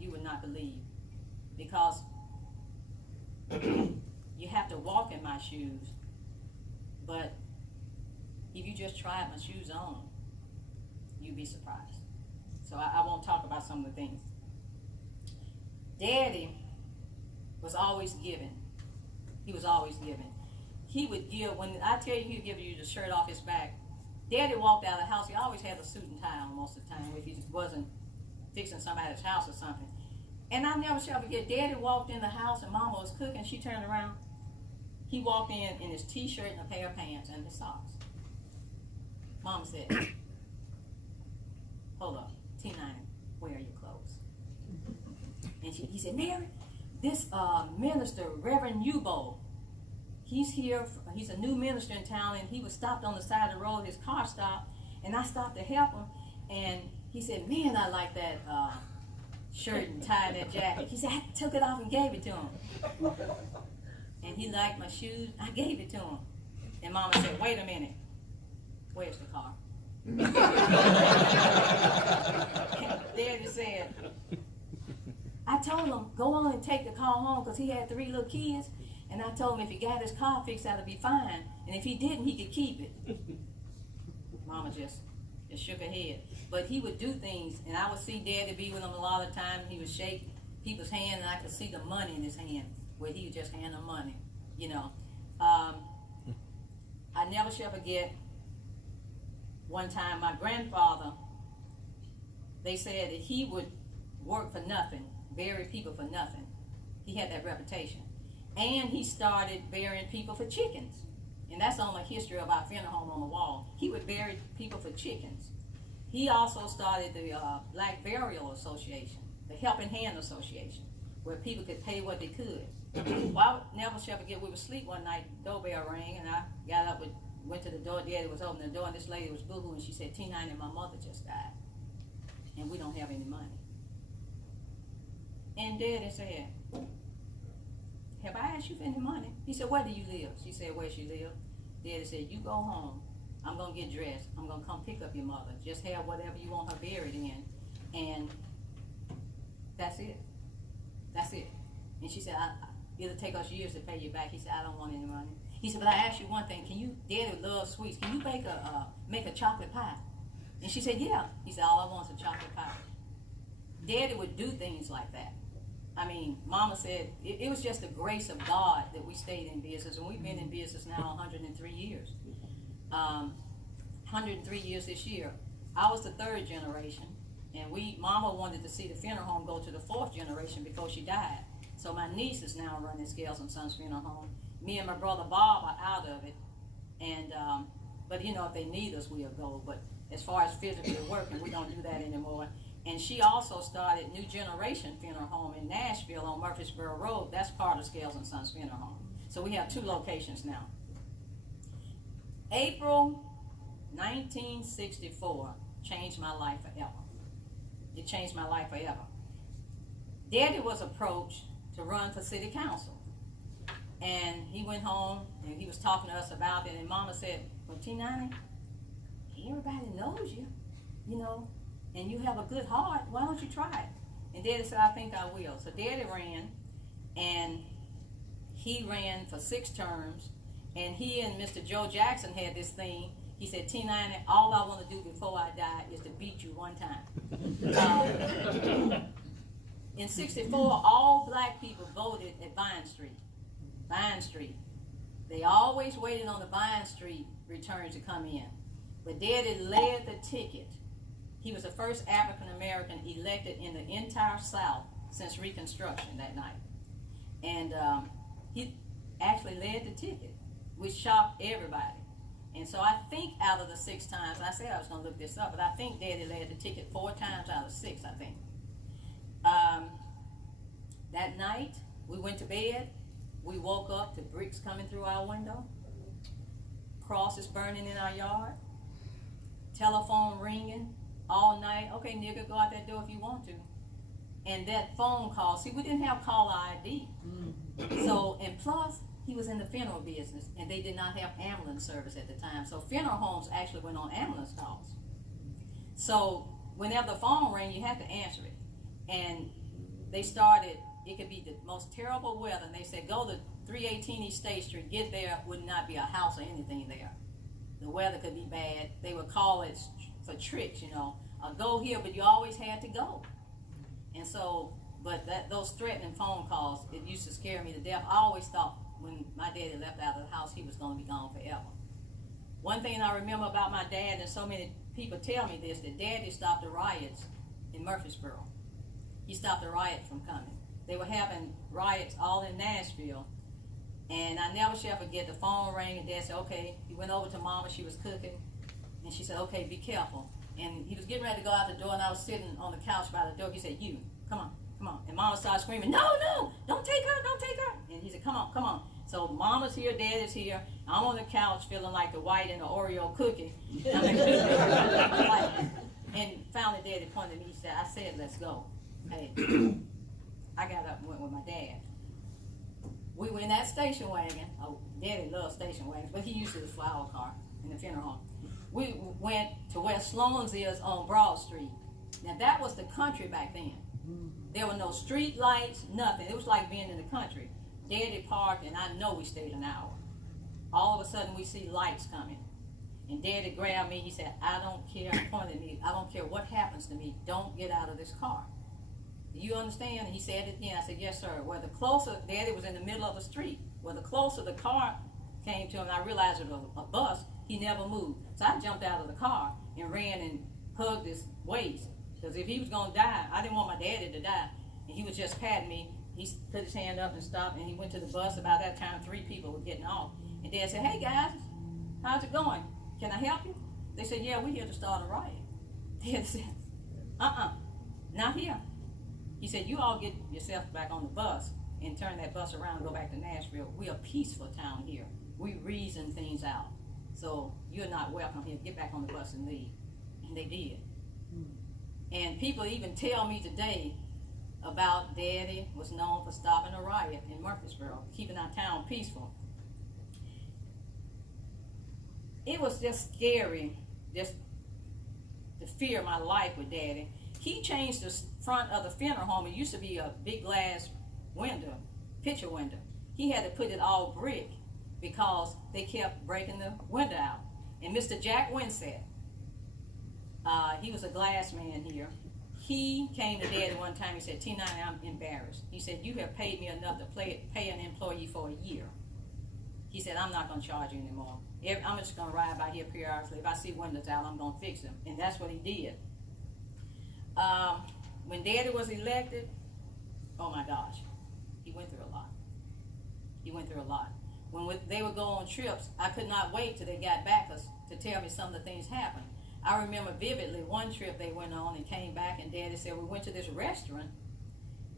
You would not believe. Because you have to walk in my shoes. But if you just tried my shoes on, you'd be surprised. So I won't talk about some of the things. Daddy was always giving. He was always giving. He would give, when I tell you he'd give you the shirt off his back, Daddy walked out of the house, he always had a suit and tie on most of the time if he wasn't fixing somebody's house or something. And I never shall forget, Daddy walked in the house and Mama was cooking, she turned around. He walked in his t-shirt and a pair of pants and his socks. Mama said, hold up, T9, where are your clothes? And he said, Mary, this minister, Reverend Ubo, he's here, he's a new minister in town, and he was stopped on the side of the road, his car stopped, and I stopped to help him, and he said, man, I like that shirt and tie, that jacket. He said, I took it off and gave it to him. And he liked my shoes, I gave it to him. And Mama said, wait a minute, where's the car? Daddy said, I told him, go on and take the car home, because he had 3 little kids. And I told him if he got his car fixed, that'll be fine. And if he didn't, he could keep it. Mama just shook her head. But he would do things, and I would see Daddy be with him a lot of the time. He would shake people's hand, and I could see the money in his hand, where he would just hand them money, you know. I never shall forget one time my grandfather, they said that he would work for nothing, bury people for nothing. He had that reputation. And he started burying people for chickens. And that's on the history of our funeral home on the wall. He would bury people for chickens. He also started the Black Burial Association, the Helping Hand Association, where people could pay what they could. Well, I never shall forget, we were asleep one night, doorbell rang, and I got up, went to the door, Daddy was opening the door, and this lady was boo-hoo, and she said, T9 and my mother just died, and we don't have any money. And Daddy said, have I asked you for any money? He said, where do you live? She said, where she live? Daddy said, you go home. I'm going to get dressed. I'm going to come pick up your mother. Just have whatever you want her buried in. And that's it. That's it. And she said, it'll take us years to pay you back. He said, I don't want any money. He said, but I asked you one thing. Can you, Daddy loves sweets. Can you make a chocolate pie? And she said, yeah. He said, all I want is a chocolate pie. Daddy would do things like that. I mean, Mama said, it was just the grace of God that we stayed in business, and we've been in business now 103 years. 103 years this year. I was the 3rd generation, and Mama wanted to see the funeral home go to the 4th generation before she died. So my niece is now running Scales and Sons Funeral Home. Me and my brother Bob are out of it, and but you know, if they need us, we'll go. But as far as physically working, we don't do that anymore. And she also started New Generation Funeral Home in Nashville on Murfreesboro Road. That's part of Scales and Sons Funeral Home. So we have 2 locations now. April 1964 changed my life forever. It changed my life forever. Daddy was approached to run for city council. And he went home and he was talking to us about it. And Mama said, well, T9, everybody knows you, you know, and you have a good heart. Why don't you try it? And Daddy said, I think I will. So Daddy ran, and he ran for 6 terms. And he and Mr. Joe Jackson had this thing. He said, T9, all I want to do before I die is to beat you one time. In 64, all black people voted at Vine Street. Vine Street. They always waited on the Vine Street return to come in. But Daddy led the ticket. He was the first African American elected in the entire South since Reconstruction that night. And he actually led the ticket, which shocked everybody. And so I think out of the 6 times, I said I was going to look this up, but I think Daddy led the ticket 4 times out of 6, I think. That night, we went to bed. We woke up to bricks coming through our window, crosses burning in our yard, telephone ringing all night. Okay, nigga, go out that door if you want to. And that phone call, see, we didn't have caller ID. So, and plus, he was in the funeral business, and they did not have ambulance service at the time. So funeral homes actually went on ambulance calls. So whenever the phone rang, you had to answer it. And they started, it could be the most terrible weather, and they said, go to 318 East State Street, get there, would not be a house or anything there. The weather could be bad. They would call it for tricks, you know, go here, but you always had to go. And so, but those threatening phone calls, it used to scare me to death. I always thought when my daddy left out of the house, he was going to be gone forever. One thing I remember about my dad, and so many people tell me this, that Daddy stopped the riots in Murfreesboro. He stopped the riot from coming. They were having riots all in Nashville, and I never shall forget, the phone rang, and Dad said, okay. He went over to Mama, she was cooking, and she said, okay, be careful. And he was getting ready to go out the door, and I was sitting on the couch by the door. He said, you, come on. Come on. And Mama started screaming, no, don't take her, don't take her. And he said, come on. So Mama's here, Daddy's here. I'm on the couch feeling like the white in the Oreo cookie. And finally Daddy pointed at me, he said, I said, let's go. Hey, I got up and went with my dad. we were in that station wagon. Oh, Daddy loves station wagons, but he used to the flower car in the funeral home. We went to where Sloan's is on Broad Street. Now that was the country back then. There were no street lights, nothing. It was like being in the country. Daddy parked, and I know we stayed an hour. All of a sudden, we see lights coming. And Daddy grabbed me. He said, I don't care, pointed at me, I don't care what happens to me. Don't get out of this car. Do you understand? And he said it again. I said, yes, sir. Where the closer, Daddy was in the middle of the street. Where the closer the car came to him, I realized it was a bus, he never moved. So I jumped out of the car and ran and hugged his waist. Because if he was going to die, I didn't want my daddy to die. And he was just patting me. He put his hand up and stopped, and he went to the bus. About that time, 3 people were getting off. And Dad said, hey, guys, how's it going? Can I help you? They said, yeah, we're here to start a riot. Dad said, not here. He said, you all get yourself back on the bus and turn that bus around and go back to Nashville. We're a peaceful town here. We reason things out. So you're not welcome here. Get back on the bus and leave. And they did. And people even tell me today about Daddy was known for stopping a riot in Murfreesboro, keeping our town peaceful. It was just scary, just to fear my life with Daddy. He changed the front of the funeral home. It used to be a big glass window, picture window. He had to put it all brick because they kept breaking the window out. And Mr. Jack Winsett, he was a glass man here. He came to Daddy one time. He said, T9, I'm embarrassed. He said, you have paid me enough to pay an employee for a year. He said, I'm not going to charge you anymore. I'm just going to ride by here periodically. If I see windows out, I'm going to fix them. And that's what he did. When Daddy was elected, oh my gosh, he went through a lot. He went through a lot. When they would go on trips, I could not wait till they got back to tell me some of the things happened. I remember vividly one trip they went on and came back, and Daddy said, we went to this restaurant,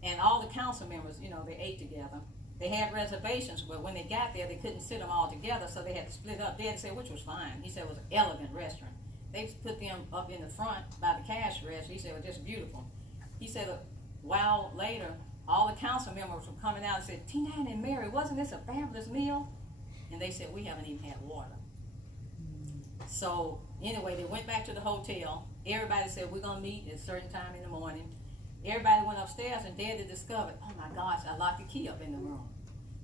and all the council members, they ate together. They had reservations, but when they got there, they couldn't sit them all together, so they had to split up. Daddy said, which was fine. He said it was an elegant restaurant. They put them up in the front by the cash register. He said it was just beautiful. He said a while later, all the council members were coming out and said, T9 and Mary, wasn't this a fabulous meal? And they said, we haven't even had water. So anyway, they went back to the hotel. Everybody said, we're going to meet at a certain time in the morning. Everybody went upstairs, and Daddy discovered, oh my gosh, I locked the key up in the room.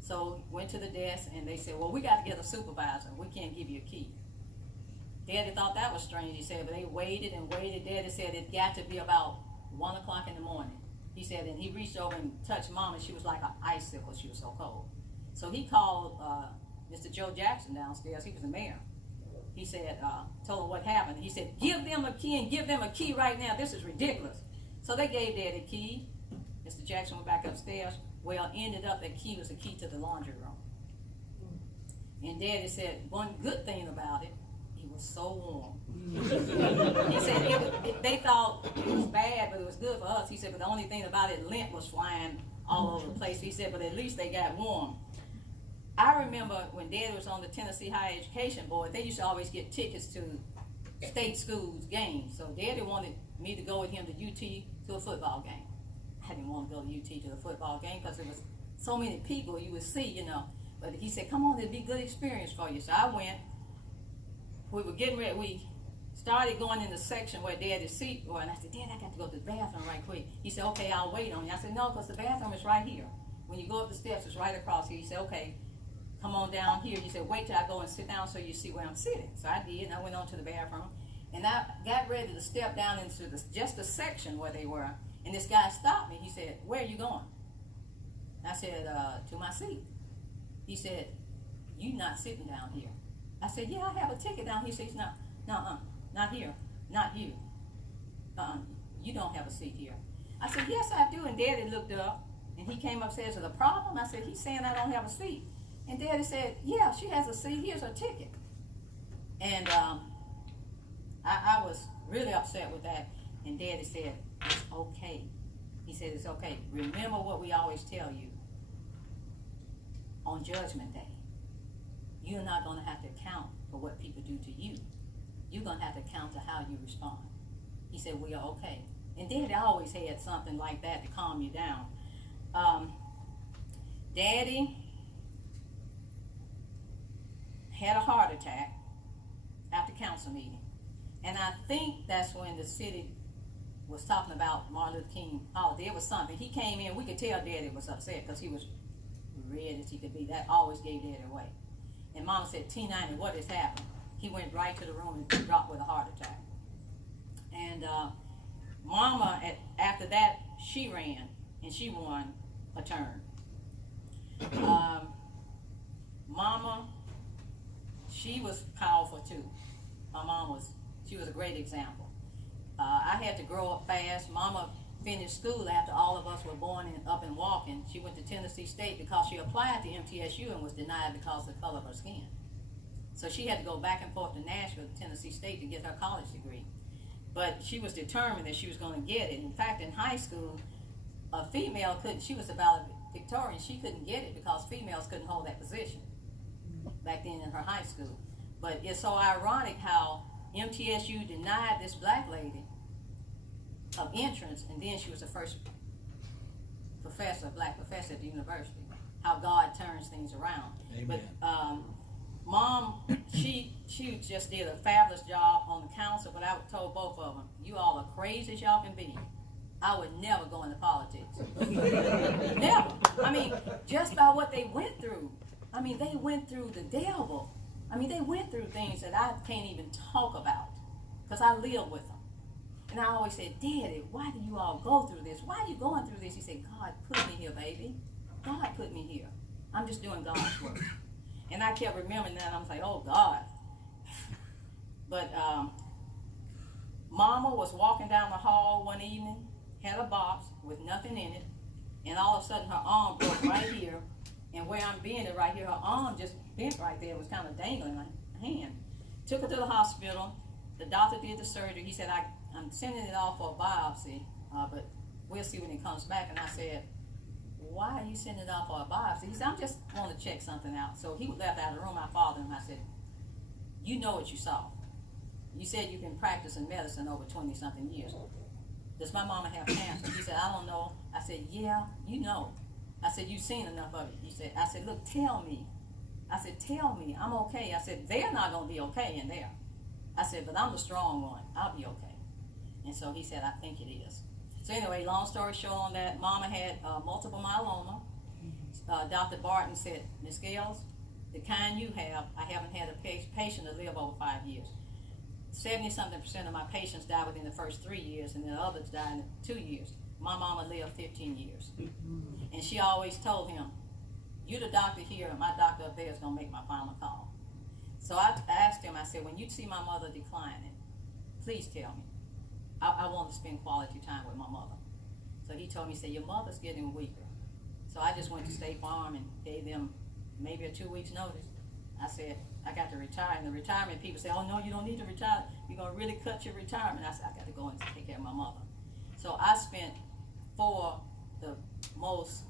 So went to the desk, and they said, well, we got to get a supervisor. We can't give you a key. Daddy thought that was strange, he said, but they waited and waited. Daddy said it got to be about 1 o'clock in the morning. He said, and he reached over and touched Mom, and she was like an icicle. She was so cold. So he called Mr. Joe Jackson downstairs. He was the mayor. He said, told him what happened. He said, give them a key, and give them a key right now. This is ridiculous. So they gave Daddy a key. Mr. Jackson went back upstairs. Well, ended up that key was the key to the laundry room. And Daddy said, one good thing about it, it was so warm. He said they thought it was bad, but it was good for us. He said, but the only thing about it, lint was flying all over the place. He said, but at least they got warm. I remember when Daddy was on the Tennessee Higher Education Board, they used to always get tickets to state schools games. So Daddy wanted me to go with him to UT to a football game. I didn't want to go to UT to the football game because there was so many people you would see, But he said, come on, it'd be a good experience for you. So I went. We were getting ready. We started going in the section where Daddy's seat was, and I said, Dad, I got to go to the bathroom right quick. He said, okay, I'll wait on you. I said, no, because the bathroom is right here. When you go up the steps, it's right across here. He said, okay, come on down here. He said, wait till I go and sit down so you see where I'm sitting. So I did, and I went on to the bathroom. And I got ready to step down into just the section where they were. And this guy stopped me. He said, where are you going? I said, to my seat. He said, you not sitting down here. I said, yeah, I have a ticket down here. He says, no, not here, not you. You don't have a seat here. I said, yes, I do. And Daddy looked up, and he came upstairs with a problem. I said, he's saying I don't have a seat. And Daddy said, yeah, she has a seat. Here's her ticket. And I was really upset with that. And Daddy said, it's okay. He said, it's okay. Remember what we always tell you. On Judgment Day, you're not going to have to account for what people do to you. You're going to have to account to how you respond. He said, we are okay. And Daddy always had something like that to calm you down. Daddy had a heart attack after council meeting. And I think that's when the city was talking about Martin Luther King holiday. It was something. He came in, we could tell Daddy was upset because he was red as he could be. That always gave Daddy away. And Mama said, T90, what has happened? He went right to the room and dropped with a heart attack. And Mama, after that, she ran and she won a term. Mama, she was powerful too. My mom she was a great example. I had to grow up fast. Mama finished school after all of us were born and up and walking. She went to Tennessee State because she applied to MTSU and was denied because of the color of her skin. So she had to go back and forth to Nashville, Tennessee State to get her college degree. But she was determined that she was going to get it. In fact, in high school, a female couldn't, she was about Victorian, she couldn't get it because females couldn't hold that position back then in her high school. But it's so ironic how MTSU denied this black lady of entrance, and then she was the first professor, black professor at the university. How God turns things around. Amen. But Mom, she just did a fabulous job on the council, but I told both of them, you all are crazy as y'all can be. I would never go into politics. Never. I mean, just by what they went through. I mean, they went through the devil. I mean, they went through things that I can't even talk about because I live with them. And I always said, Daddy, why do you all go through this? Why are you going through this? He said, God put me here, baby. God put me here. I'm just doing God's work. And I kept remembering that. I was like, oh, God. But Mama was walking down the hall one evening, had a box with nothing in it, and all of a sudden her arm broke right here. And where I'm bending right here, her arm just bent right there. It was kind of dangling my hand. Took her to the hospital. The doctor did the surgery. He said, I'm sending it off for a biopsy, but we'll see when it comes back. And I said, why are you sending it off for a biopsy? He said, I'm just want to check something out. So he left out of the room. I followed him. I said, you know what you saw. You said you've been practicing medicine over 20-something years. Does my mama have cancer? He said, I don't know. I said, yeah, you know. I said, you've seen enough of it. He said, I said, look, tell me. I said, tell me, I'm okay. I said, they're not going to be okay in there. I said, but I'm the strong one. I'll be okay. And so he said, I think it is. So anyway, long story short on that, Mama had multiple myeloma. Dr. Barton said, Ms. Scales, the kind you have, I haven't had a patient to live over 5 years. 70-something% of my patients died within the first 3 years, and then others died in 2 years. My mama lived 15 years. And she always told him, you the doctor here, and my doctor up there is going to make my final call. So I asked him, I said, when you see my mother declining, please tell me. I want to spend quality time with my mother. So he told me, he said, your mother's getting weaker. So I just went to State Farm and gave them maybe a 2 weeks notice. I said, I got to retire. And the retirement people say, oh no, you don't need to retire. You're going to really cut your retirement. I said, I got to go and take care of my mother. So I spent 4 the most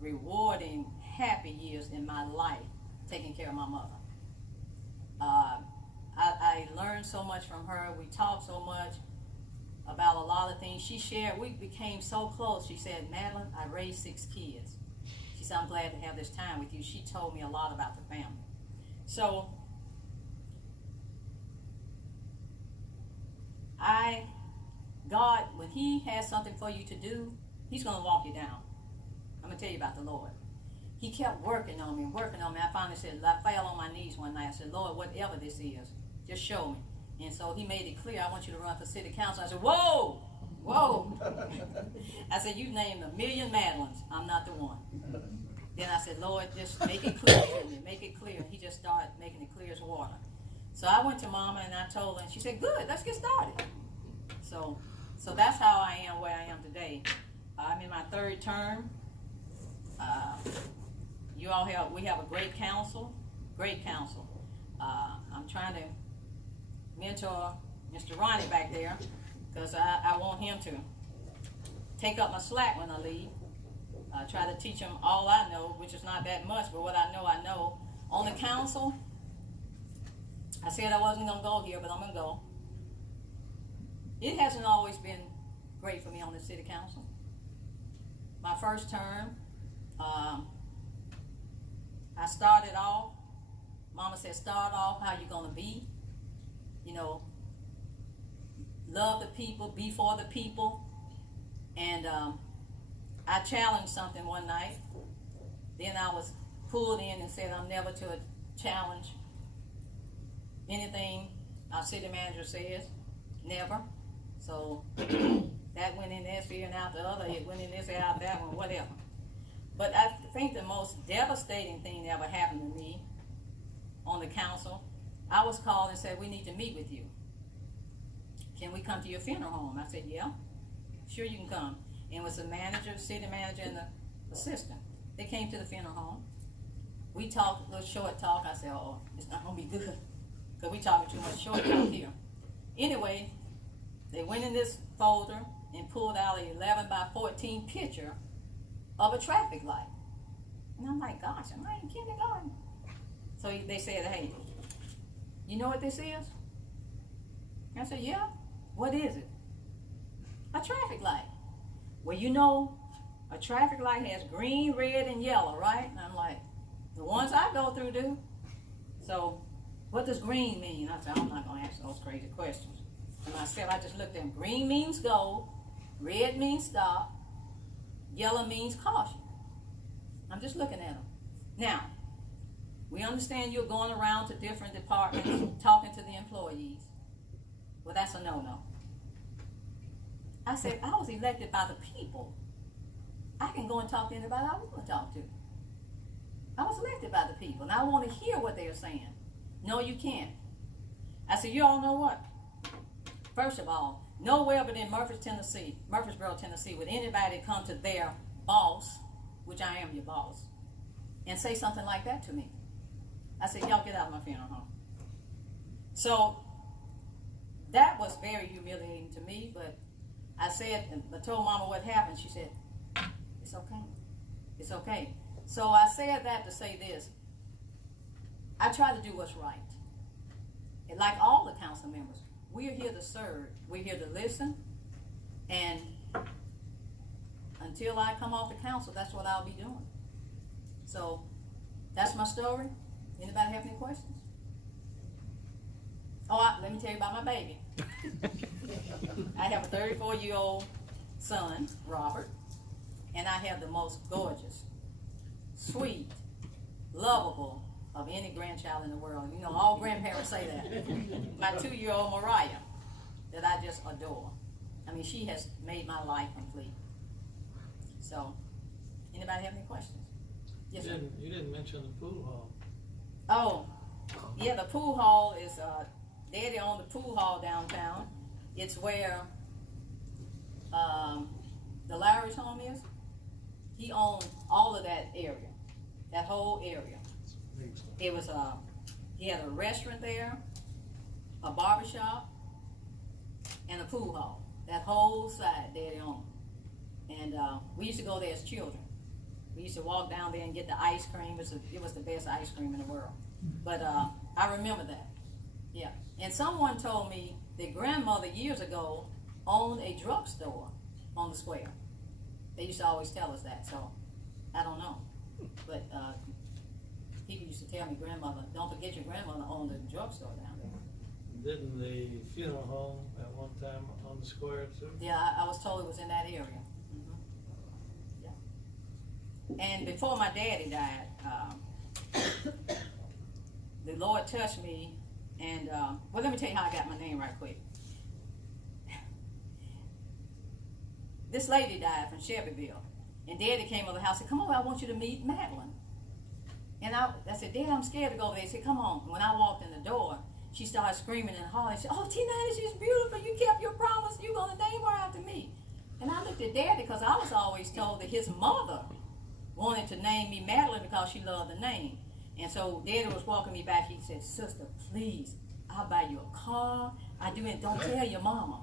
rewarding, happy years in my life taking care of my mother. I learned so much from her. We talked so much about a lot of things. She shared, we became so close. She said, Madelyn, I raised 6 kids. She said, I'm glad to have this time with you. She told me a lot about the family. So, God, when He has something for you to do, He's going to walk you down. I'm going to tell you about the Lord. He kept working on me. I finally said, I fell on my knees one night. I said, Lord, whatever this is, just show me. And so He made it clear, I want you to run for city council. I said, whoa. I said, you named 1,000,000 Madelyns. I'm not the one. Then I said, Lord, just make it clear to me. Make it clear. He just started making it clear as water. So I went to Mama and I told her, and she said, good, let's get started. So that's how I am where I am today. I'm in my 3rd term. We have a great council. I'm trying to mentor Mr. Ronnie back there because I want him to take up my slack when I leave. Try to teach him all I know, which is not that much, but what I know. On the council, I said I wasn't going to go here, but I'm going to go. It hasn't always been great for me on the city council. My 1st term, I started off, Mama said, start off how you gonna be, you know, love the people, be for the people. And I challenged something one night. Then I was pulled in and said I'm never to challenge anything our city manager says, never. So that went in this ear and out the other, it went in this ear, out that one, whatever. But I think the most devastating thing that ever happened to me on the council, I was called and said, we need to meet with you. Can we come to your funeral home? I said, yeah, sure you can come. And it was the manager, city manager, and the assistant. They came to the funeral home. We talked, a little short talk. I said, oh, it's not gonna be good, because we talking too much short talk here. Anyway, they went in this folder and pulled out an 11 by 14 picture of a traffic light. And I'm like, gosh, am I in kindergarten? So they said, hey, you know what this is? I said, yeah. What is it? A traffic light. Well, you know, a traffic light has green, red, and yellow, right? And I'm like, the ones I go through do. So, what does green mean? I said, I'm not going to ask those crazy questions. And I said, I just looked at them. Green means go, red means stop, yellow means caution. I'm just looking at them. Now, we understand you're going around to different departments talking to the employees. Well, that's a no-no. I said, I was elected by the people. I can go and talk to anybody I want to talk to. I was elected by the people, and I want to hear what they're saying. No, you can't. I said, you all know what? First of all, nowhere but in Murfreesboro, Tennessee, would anybody come to their boss, which I am your boss, and say something like that to me. I said, y'all get out of my funeral home. So that was very humiliating to me, but I said, and I told Mama what happened. She said, it's okay. It's okay. So I said that to say this. I try to do what's right. And like all the council members, we're here to serve. We're here to listen. And until I come off the council, that's what I'll be doing. So that's my story. Anybody have any questions? Oh, let me tell you about my baby. I have a 34-year-old son, Robert, and I have the most gorgeous, sweet, lovable of any grandchild in the world. You know, all grandparents say that. My 2-year-old Mariah, that I just adore. I mean, she has made my life complete. So, anybody have any questions? Yes, sir. You didn't mention the pool hall. Oh, yeah, the pool hall is, Daddy owned the pool hall downtown. It's where the Larry's home is. He owned all of that area, that whole area. It was he had a restaurant there, a barbershop, and a pool hall. That whole side Daddy owned. And we used to go there as children. We used to walk down there and get the ice cream. It was the best ice cream in the world. But I remember that. Yeah. And someone told me that grandmother years ago owned a drugstore on the square. They used to always tell us that, so I don't know. But people used to tell me grandmother, don't forget your grandmother owned a drugstore down there. Didn't the funeral home at one time on the square too? Yeah, I was told it was in that area. Mm-hmm. Yeah. And before my daddy died, the Lord touched me, and well, let me tell you how I got my name right quick. This lady died from Shelbyville, and Daddy came over the house and said, come over, I want you to meet Madelyn. And I said, Dad, I'm scared to go over there. He said, come on. And when I walked in the door, she started screaming and hollering. She said, oh, Tina, she's beautiful. You kept your promise. You're going to name her after me. And I looked at Daddy because I was always told that his mother wanted to name me Madelyn because she loved the name. And so Daddy was walking me back. He said, sister, please, I'll buy you a car. I do it. Don't tell your mama.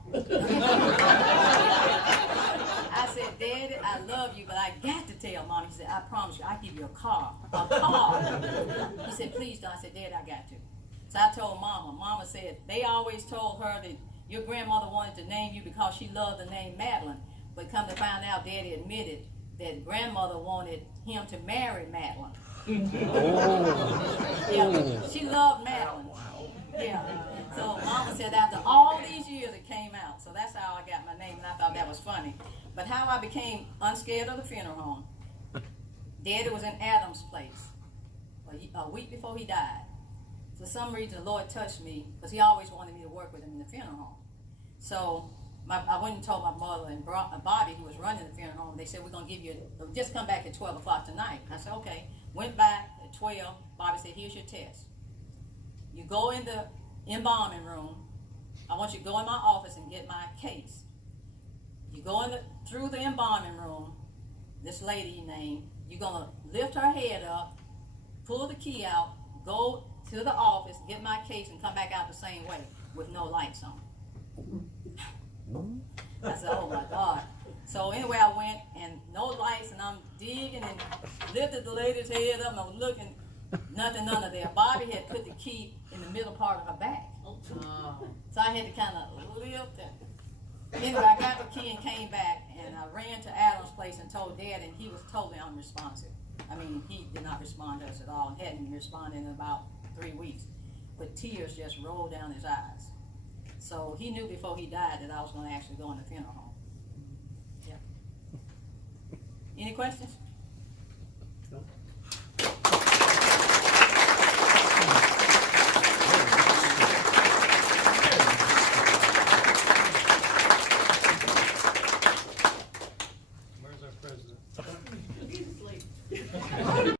I said, Daddy, I love you, but I got to tell Mom. He said, I promise you, I'll give you a car. A car. He said, please don't. I said, Daddy, I got to. So I told Mama. Mama said, they always told her that your grandmother wanted to name you because she loved the name Madelyn. But come to find out, Daddy admitted that grandmother wanted him to marry Madelyn. Yeah, she loved Madelyn. Yeah. So Mama said after all these years it came out. So that's how I got my name, and I thought that was funny. But how I became unscared of the funeral home. Daddy was in Adam's place a week before he died. For some reason, the Lord touched me because He always wanted me to work with him in the funeral home. So I went and told my mother and Bobby, who was running the funeral home. They said, we're going to give you, just come back at 12 o'clock tonight. I said, okay. Went back at 12. Bobby said, here's your test. You go in the embalming room. I want you to go in my office and get my case. You go through the embalming room, this lady named, you're going to lift her head up, pull the key out, go to the office, get my case, and come back out the same way with no lights on. I said, oh my God. So anyway, I went and no lights, and I'm digging and lifted the lady's head up, and I was looking, nothing under there. Bobby had put the key in the middle part of her back. So I had to kind of lift it. Anyway, I got the key and came back, and I ran to Adam's place and told Dad, and he was totally unresponsive. I mean, he did not respond to us at all, and hadn't responded in about 3 weeks. But tears just rolled down his eyes. So he knew before he died that I was going to actually go in the funeral home. Yeah. Any questions?